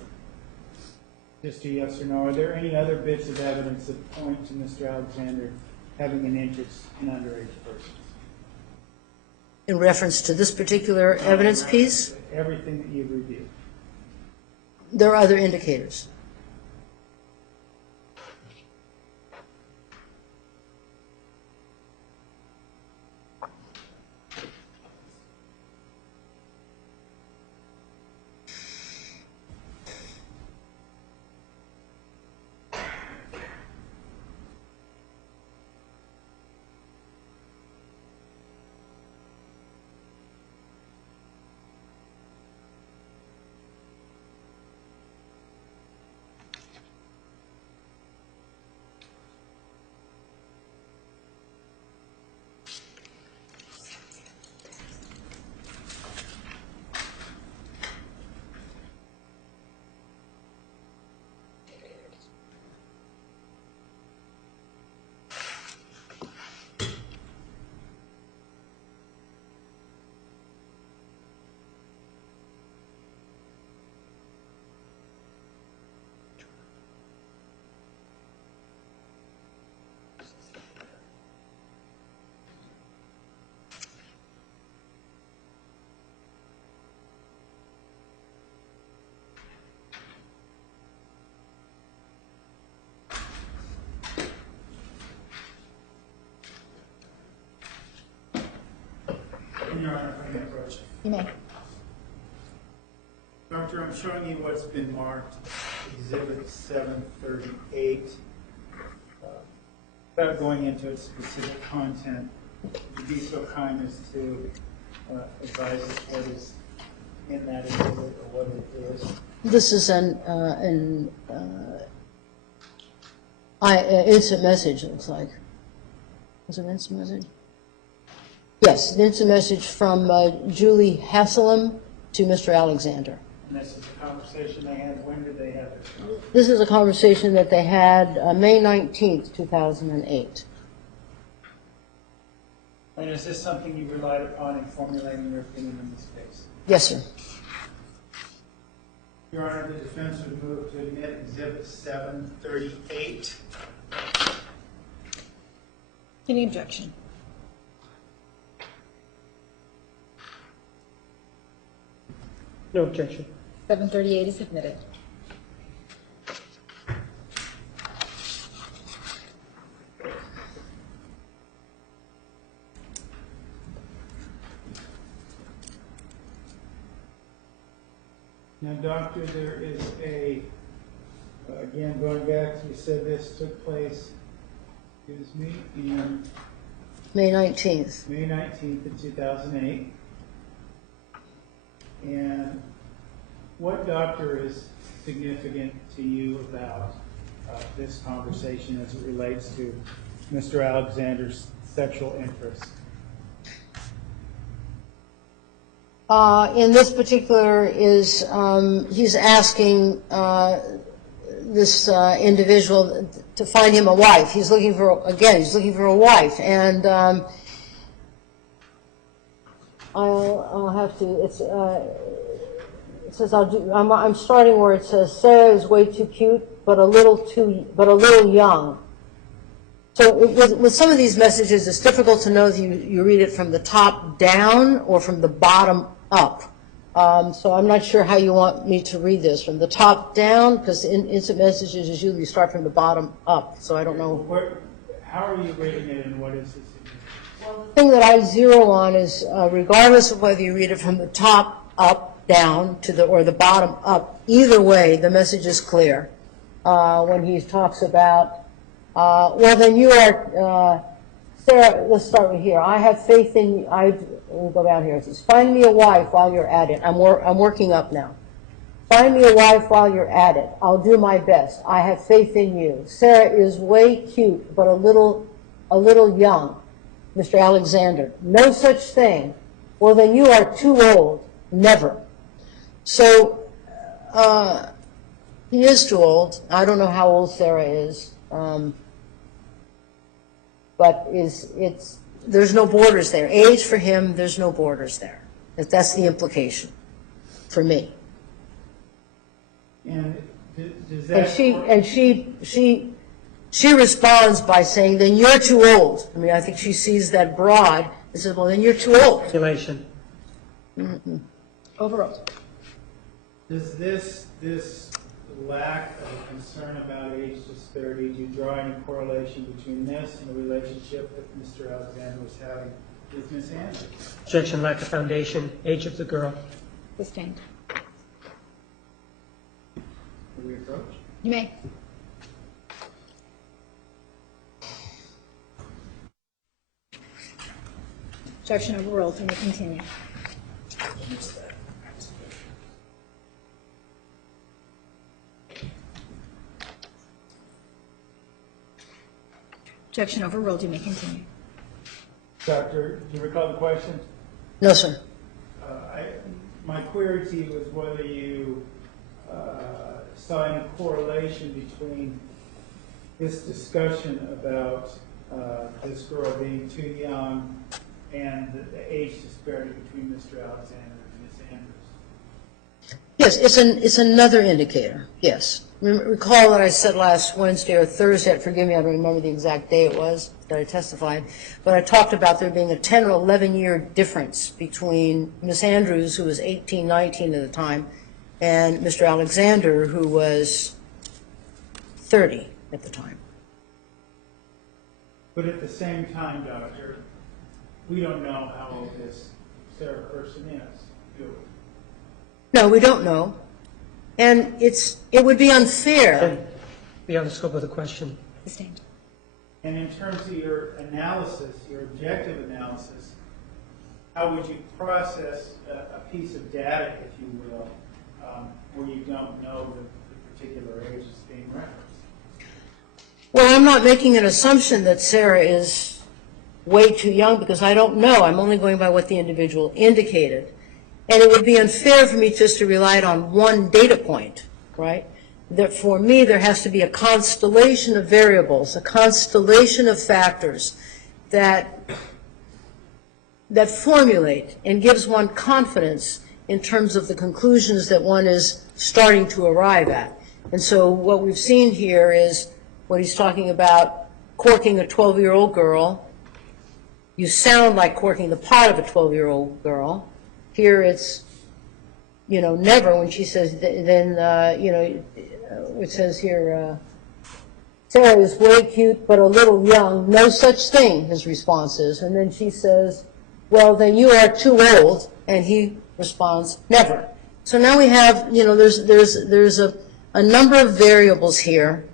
just a yes or no, are there any other bits of evidence that point to Mr. Alexander having an interest in underage persons? In reference to this particular evidence piece, Everything that you've reviewed. there are other indicators. Your Honor, if I may approach. You may. Doctor, I'm showing you what's been marked Exhibit 738. Without going into its specific content, would you be so kind as to advise us what is in that exhibit or what it is? This is an instant message, it looks like. Was it an instant message? Yes, an instant message from Julie Haslam to Mr. Alexander. And this is a conversation they had. When did they have this conversation? This is a conversation that they had May 19th, 2008. And is this something you relied upon in formulating your opinion in this case? Yes, sir. Your Honor, the defense would move to admit Exhibit 738. Any objection? No objection. 738 is admitted. Now, doctor, there is again, going back, you said this took place, excuse me, in May 19th. May 19th of 2008. And what, doctor, is significant to you about this conversation as it relates to Mr. Alexander's sexual interest? In this particular is, he's asking this individual to find him a wife. He's looking for, again, he's looking for a wife. And I'll have to, it says, I'm starting where it says, Sarah is way too cute, but a little young. So with some of these messages, it's difficult to know if you read it from the top down or from the bottom up. So I'm not sure how you want me to read this, from the top down, because instant messages usually start from the bottom up. So I don't know. How are you reading it, and what is this? Well, the thing that I zero on is, regardless of whether you read it from the top up, down, or the bottom up, either way, the message is clear. When he talks about, well, then you are, Sarah, let's start with here. I have faith in you. We'll go down here. It says, find me a wife while you're at it. I'm working up now. Find me a wife while you're at it. I'll do my best. I have faith in you. Sarah is way cute, but a little young. Mr. Alexander, no such thing. Well, then you are too old. Never. So, he is too old. I don't know how old Sarah is. But there's no borders there. Age for him, there's no borders there. That's the implication for me. And does that... And she responds by saying, then you're too old. I mean, I think she sees that broad and says, well, then you're too old. Regulation. Overruled. Does this lack of a concern about age disparity, do you draw any correlation between this and the relationship that Mr. Alexander was having with Ms. Andrews? Objection, lack of foundation, age of the girl. Sustained. Will we approach? You may. Objection overruled. You may continue. Objection overruled. You may continue. Doctor, do you recall the question? No, sir. My query to you was whether you saw any correlation between this discussion about this girl being too young and the age disparity between Mr. Alexander and Ms. Andrews. Yes, it's another indicator, yes. Recall that I said last Wednesday or Thursday, forgive me, I don't remember the exact day it was that I testified, but I talked about there being a 10 or 11-year difference between Ms. Andrews, who was 18, 19 at the time, and Mr. Alexander, who was 30 at the time. But at the same time, Doctor, we don't know how old this Sarah person is, do we? No, we don't know. And it would be unfair. Beyond the scope of the question. Sustained. And in terms of your analysis, your objective analysis, how would you process a piece of data, if you will, where you don't know the particular age that's being referenced? Well, I'm not making an assumption that Sarah is way too young because I don't know. I'm only going by what the individual indicated. And it would be unfair for me just to rely on one data point, right? That for me, there has to be a constellation of variables, a constellation of factors that that formulate and gives one confidence in terms of the conclusions that one is starting to arrive at. And so what we've seen here is what he's talking about, corking a 12-year-old girl. You sound like corking the pot of a 12-year-old girl. Here it's, never, when she says, then, it says here, Sarah is way cute but a little young, no such thing, his response is. And then she says, well, then you are too old, and he responds, never. So now we have, there's a number of variables here,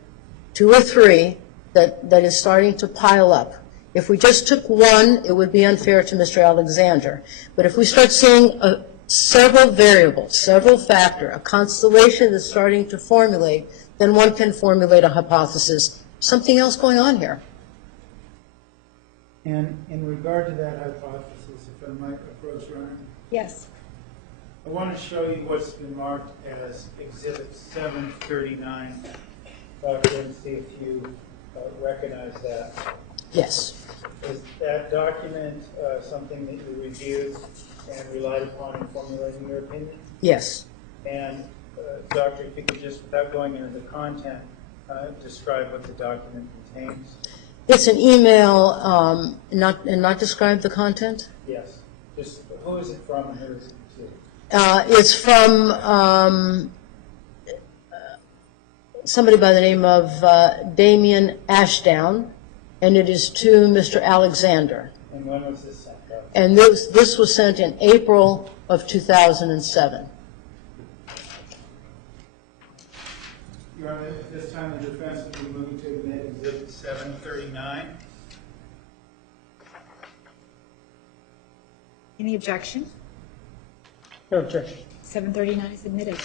2 or 3, that is starting to pile up. If we just took one, it would be unfair to Mr. Alexander. But if we start seeing several variables, several factors, a constellation that's starting to formulate, then one can formulate a hypothesis. Something else going on here. And in regard to that hypothesis, if I might approach Ryan, Yes. I want to show you what's been marked as Exhibit 739, Dr. and see if you recognize that. Yes. Is that document something that you reviewed and relied upon in formulating your opinion? Yes. And Doctor, if you could just, without going into the content, describe what the document contains. It's an email, not describe the content? Yes. Just who is it from and who is it to? It's from somebody by the name of Damien Ashdown, and it is to Mr. Alexander. And when was this sent out? And this was sent in April of 2007. Your Honor, at this time, the defense will be moving to admit Exhibit 739. Any objection? No objection. 739 is admitted.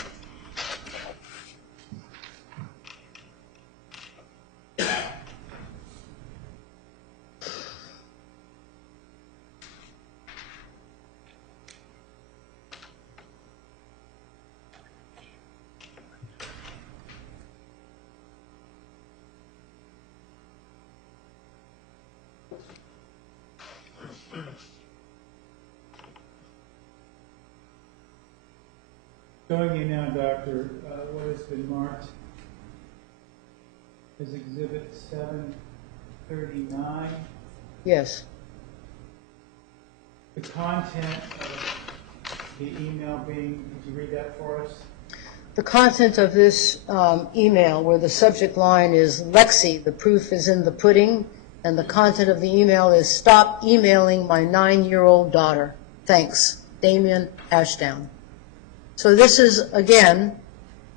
Showing you now, Doctor, what has been marked as Exhibit 739. Yes. The content of the email being, could you read that for us? The content of this email, where the subject line is Lexi, the proof is in the pudding, and the content of the email is stop emailing my 9-year-old daughter. Thanks, Damien Ashdown. So this is, again,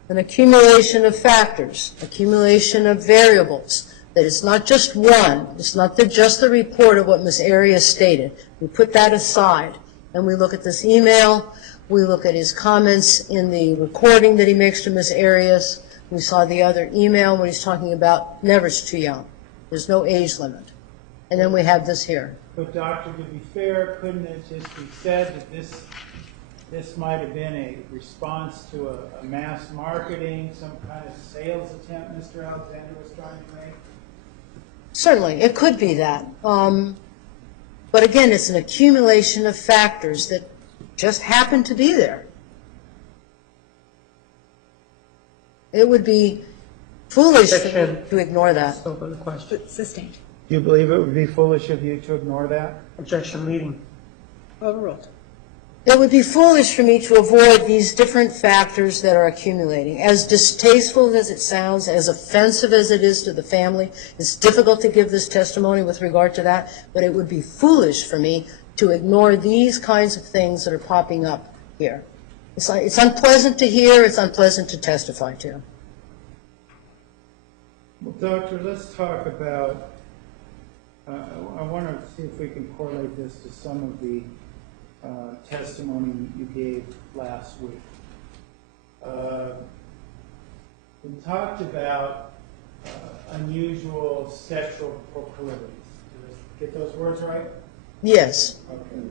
an accumulation of factors, accumulation of variables, that it's not just one, it's not just the report of what Ms. Arias stated. We put that aside, and we look at this email, we look at his comments in the recording that he makes to Ms. Arias, we saw the other email when he's talking about never's too young. There's no age limit. And then we have this here. But Doctor, to be fair, couldn't it just be said that this might have been a response to a mass marketing, some kind of sales attempt Mr. Alexander was trying to make? Certainly, it could be that. But again, it's an accumulation of factors that just happen to be there. It would be foolish to ignore that. Open the question. Sustained. Do you believe it would be foolish of you to ignore that? Objection leading. Overruled. It would be foolish for me to avoid these different factors that are accumulating. As distasteful as it sounds, as offensive as it is to the family, it's difficult to give this testimony with regard to that, but it would be foolish for me to ignore these kinds of things that are popping up here. It's unpleasant to hear, it's unpleasant to testify to. Well, Doctor, let's talk about, I want to see if we can correlate this to some of the testimony you gave last week. We talked about unusual sexual proclivities. Did I get those words right? Yes. Okay.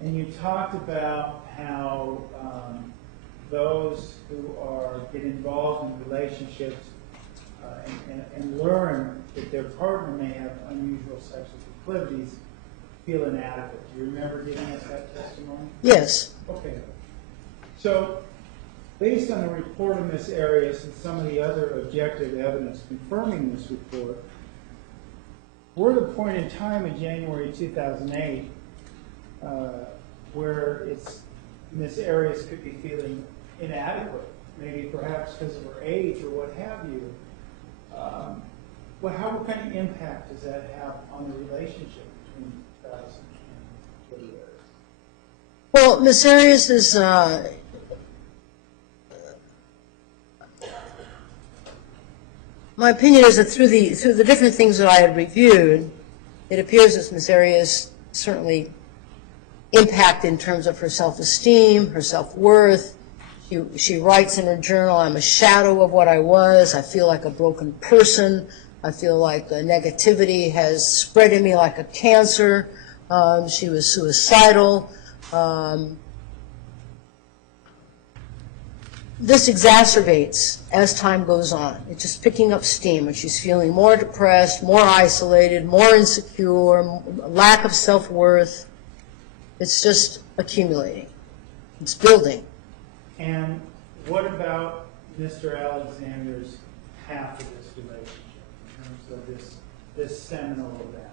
And you talked about how those who get involved in relationships and learn that their partner may have unusual sexual proclivities feel inadequate. Do you remember giving us that testimony? Yes. Okay. So, based on the report of Ms. Arias and some of the other objective evidence confirming this report, we're at a point in time in January 2008 where Ms. Arias could be feeling inadequate, maybe perhaps because of her age or what have you. What kind of impact does that have on the relationship between 2000 and Jodi Arias? Well, Ms. Arias is my opinion is that through the different things that I had reviewed, it appears that Ms. Arias certainly impacted in terms of her self-esteem, her self-worth. She writes in her journal, "I'm a shadow of what I was. I feel like a broken person. I feel like the negativity has spread in me like a cancer." She was suicidal. This exacerbates as time goes on. It's just picking up steam, and she's feeling more depressed, more isolated, more insecure, lack of self-worth. It's just accumulating. It's building. And what about Mr. Alexander's half of this relationship in terms of this seminal event?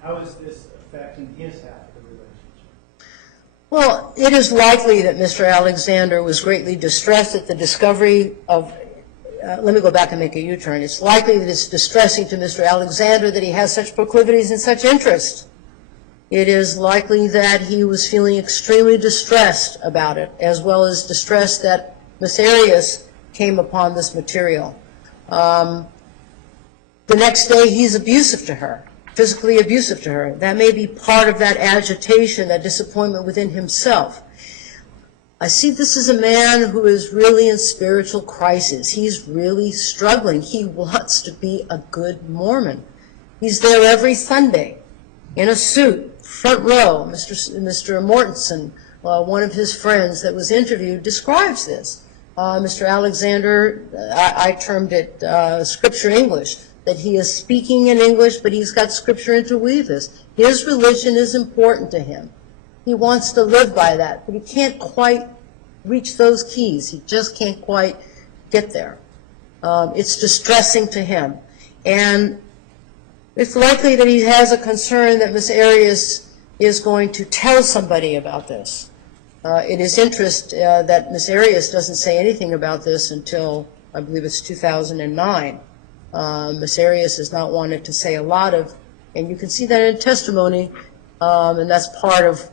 How is this affecting his half of the relationship? Well, it is likely that Mr. Alexander was greatly distressed at the discovery of, let me go back and make a U-turn. It's likely that it's distressing to Mr. Alexander that he has such proclivities and such interest. It is likely that he was feeling extremely distressed about it, as well as distressed that Miss Arias came upon this material. The next day, he's abusive to her, physically abusive to her. That may be part of that agitation, that disappointment within himself. I see this as a man who is really in spiritual crisis. He's really struggling. He wants to be a good Mormon. He's there every Sunday in a suit, front row. Mr. Mortensen, one of his friends that was interviewed, describes this. Mr. Alexander, I termed it Scripture English, that he is speaking in English, but he's got Scripture interweave this. His religion is important to him. He wants to live by that, but he can't quite reach those keys. He just can't quite get there. It's distressing to him. And it's likely that he has a concern that Miss Arias is going to tell somebody about this. It is interest that Miss Arias doesn't say anything about this until, I believe it's 2009. Miss Arias has not wanted to say a lot of, and you can see that in testimony, and that's part of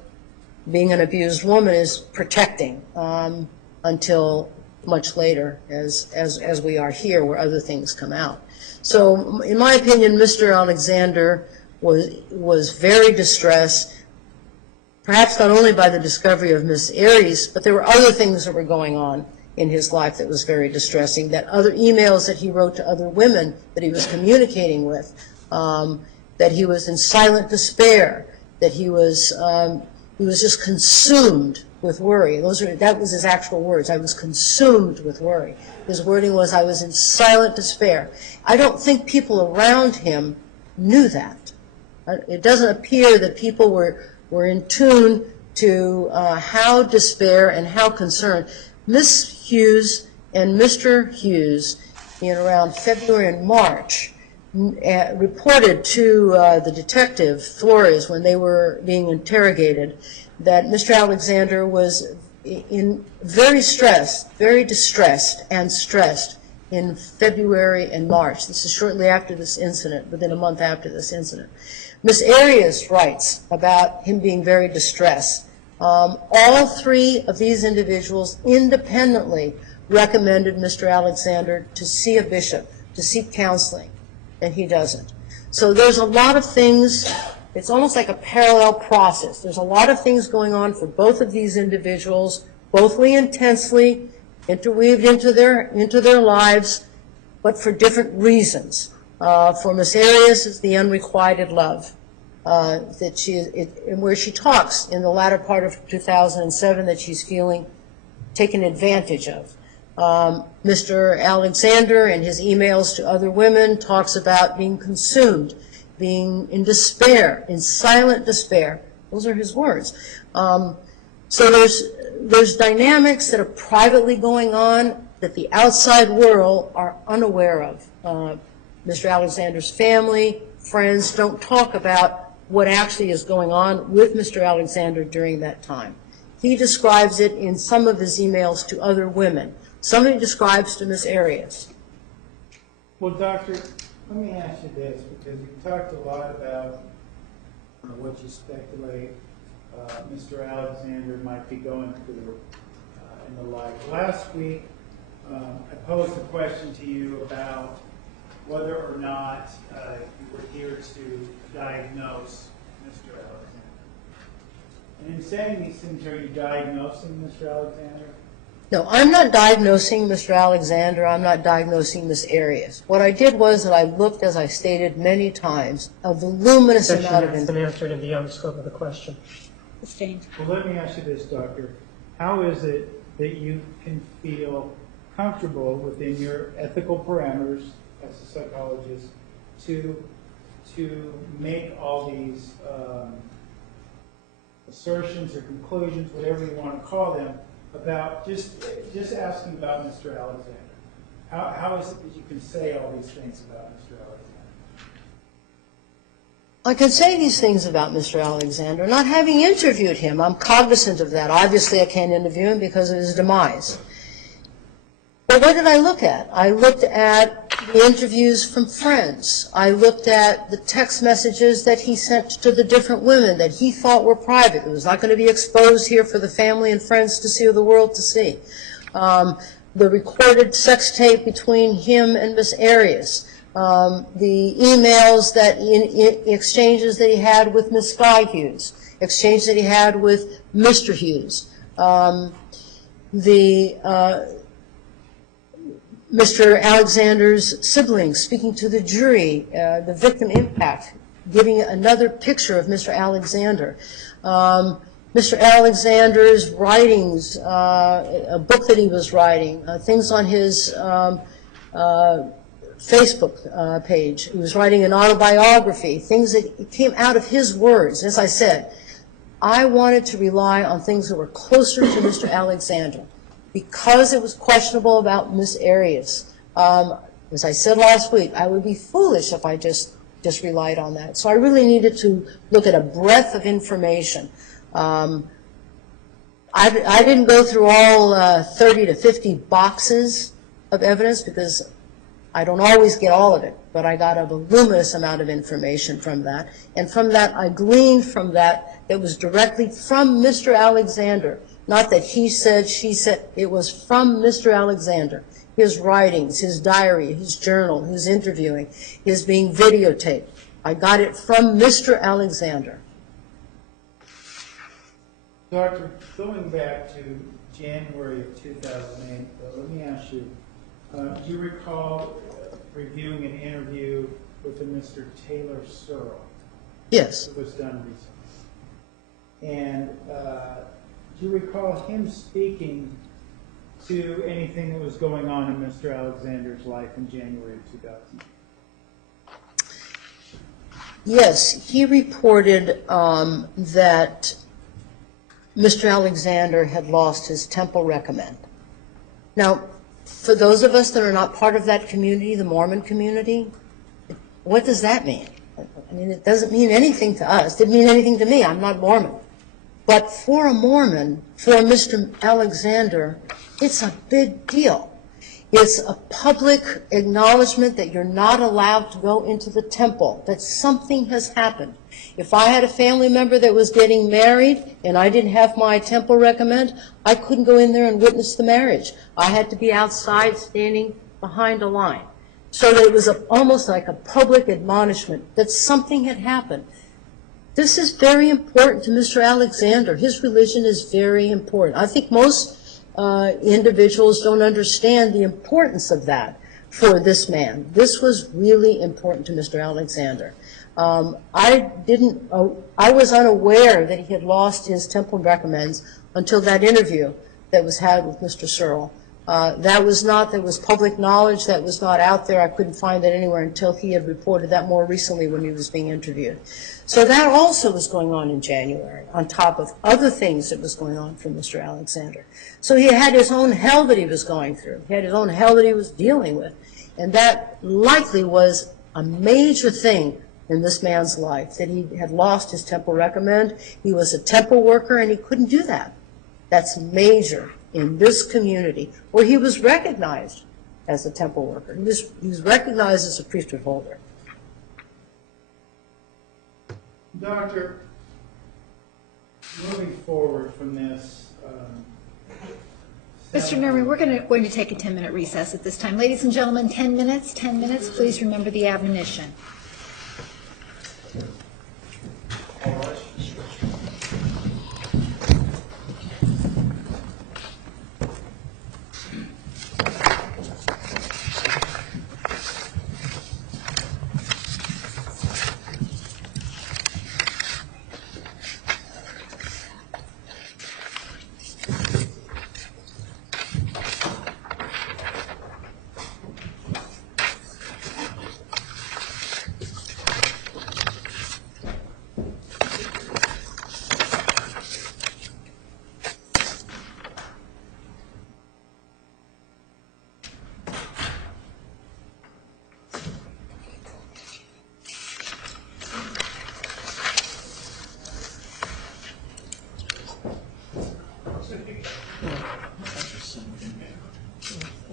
being an abused woman, is protecting until much later, as we are here, where other things come out. So, in my opinion, Mr. Alexander was very distressed, perhaps not only by the discovery of Miss Arias, but there were other things that were going on in his life that was very distressing, that other emails that he wrote to other women that he was communicating with, that he was in silent despair, that he was just consumed with worry. That was his actual words. I was consumed with worry. His wording was, I was in silent despair. I don't think people around him knew that. It doesn't appear that people were in tune to how despair and how concerned. Miss Hughes and Mr. Hughes, in around February and March, reported to the detective, Flores, when they were being interrogated, that Mr. Alexander was very stressed, very distressed and stressed in February and March. This is shortly after this incident, within a month after this incident. Miss Arias writes about him being very distressed. All three of these individuals independently recommended Mr. Alexander to see a bishop, to seek counseling, and he doesn't. So there's a lot of things. It's almost like a parallel process. There's a lot of things going on for both of these individuals, bothly intensely interweaved into their lives, but for different reasons. For Miss Arias, it's the unrequited love where she talks in the latter part of 2007 that she's feeling taken advantage of. Mr. Alexander, in his emails to other women, talks about being consumed, being in despair, in silent despair. Those are his words. So there's dynamics that are privately going on that the outside world are unaware of. Mr. Alexander's family, friends don't talk about what actually is going on with Mr. Alexander during that time. He describes it in some of his emails to other women. Some he describes to Ms. Arias. Well, Doctor, let me ask you this, because you talked a lot about what you speculate Mr. Alexander might be going through and the like. Last week, I posed a question to you about whether or not you were here to diagnose Mr. Alexander. And in saying these things, are you diagnosing Mr. Alexander? No, I'm not diagnosing Mr. Alexander. I'm not diagnosing Ms. Arias. What I did was that I looked, as I stated many times, a voluminous amount of That's information. been answered in beyond the scope of the question. Sustained. Well, let me ask you this, Doctor. How is it that you can feel comfortable within your ethical parameters as a psychologist to make all these assertions or conclusions, whatever you want to call them, about just asking about Mr. Alexander? How is it that you can say all these things about Mr. Alexander? I can say these things about Mr. Alexander. Not having interviewed him, I'm cognizant of that. Obviously, I can't interview him because of his demise. But what did I look at? I looked at the interviews from friends. I looked at the text messages that he sent to the different women that he thought were private. It was not going to be exposed here for the family and friends to see or the world to see. The recorded sex tape between him and Miss Arias. The emails that exchanges that he had with Miss Sky Hughes, exchange that he had with Mr. Hughes, Mr. Alexander's siblings speaking to the jury, the victim impact, giving another picture of Mr. Alexander. Mr. Alexander's writings, a book that he was writing, things on his Facebook page. He was writing an autobiography, things that came out of his words. As I said, I wanted to rely on things that were closer to Mr. Alexander because it was questionable about Miss Arias. As I said last week, I would be foolish if I just relied on that. So I really needed to look at a breadth of information. I didn't go through all 30 to 50 boxes of evidence because I don't always get all of it, but I got a voluminous amount of information from that. And from that, I gleaned from that was directly from Mr. Alexander. Not that he said, she said, it was from Mr. Alexander. His writings, his diary, his journal, his interviewing, his being videotaped. I got it from Mr. Alexander. Doctor, going back to January of 2008, let me ask you, do you recall reviewing an interview with a Mr. Taylor Searle? Yes. That was done recently. And do you recall him speaking to anything that was going on in Mr. Alexander's life in January of 2008? Yes, he reported that Mr. Alexander had lost his temple recommend. Now, for those of us that are not part of that community, the Mormon community, what does that mean? I mean, it doesn't mean anything to us. It didn't mean anything to me. I'm not Mormon. But for a Mormon, for Mr. Alexander, it's a big deal. It's a public acknowledgement that you're not allowed to go into the temple, that something has happened. If I had a family member that was getting married and I didn't have my temple recommend, I couldn't go in there and witness the marriage. I had to be outside standing behind a line. So that it was almost like a public admonishment that something had happened. This is very important to Mr. Alexander. His religion is very important. I think most individuals don't understand the importance of that for this man. This was really important to Mr. Alexander. I was unaware that he had lost his temple recommends until that interview that was had with Mr. Searle. That was public knowledge, that was not out there. I couldn't find that anywhere until he had reported that more recently when he was being interviewed. So that also was going on in January, on top of other things that was going on for Mr. Alexander. So he had his own hell that he was going through. He had his own hell that he was dealing with. And that likely was a major thing in this man's life, that he had lost his temple recommend. He was a temple worker, and he couldn't do that. That's major in this community, where he was recognized as a temple worker. He was recognized as a priesthood holder. Doctor, moving forward from this, Mr. Nerman, we're going to take a 10-minute recess at this time. Ladies and gentlemen, 10 minutes, 10 minutes. Please remember the admonition.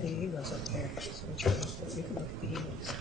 He goes up there. So we can look at the eagles.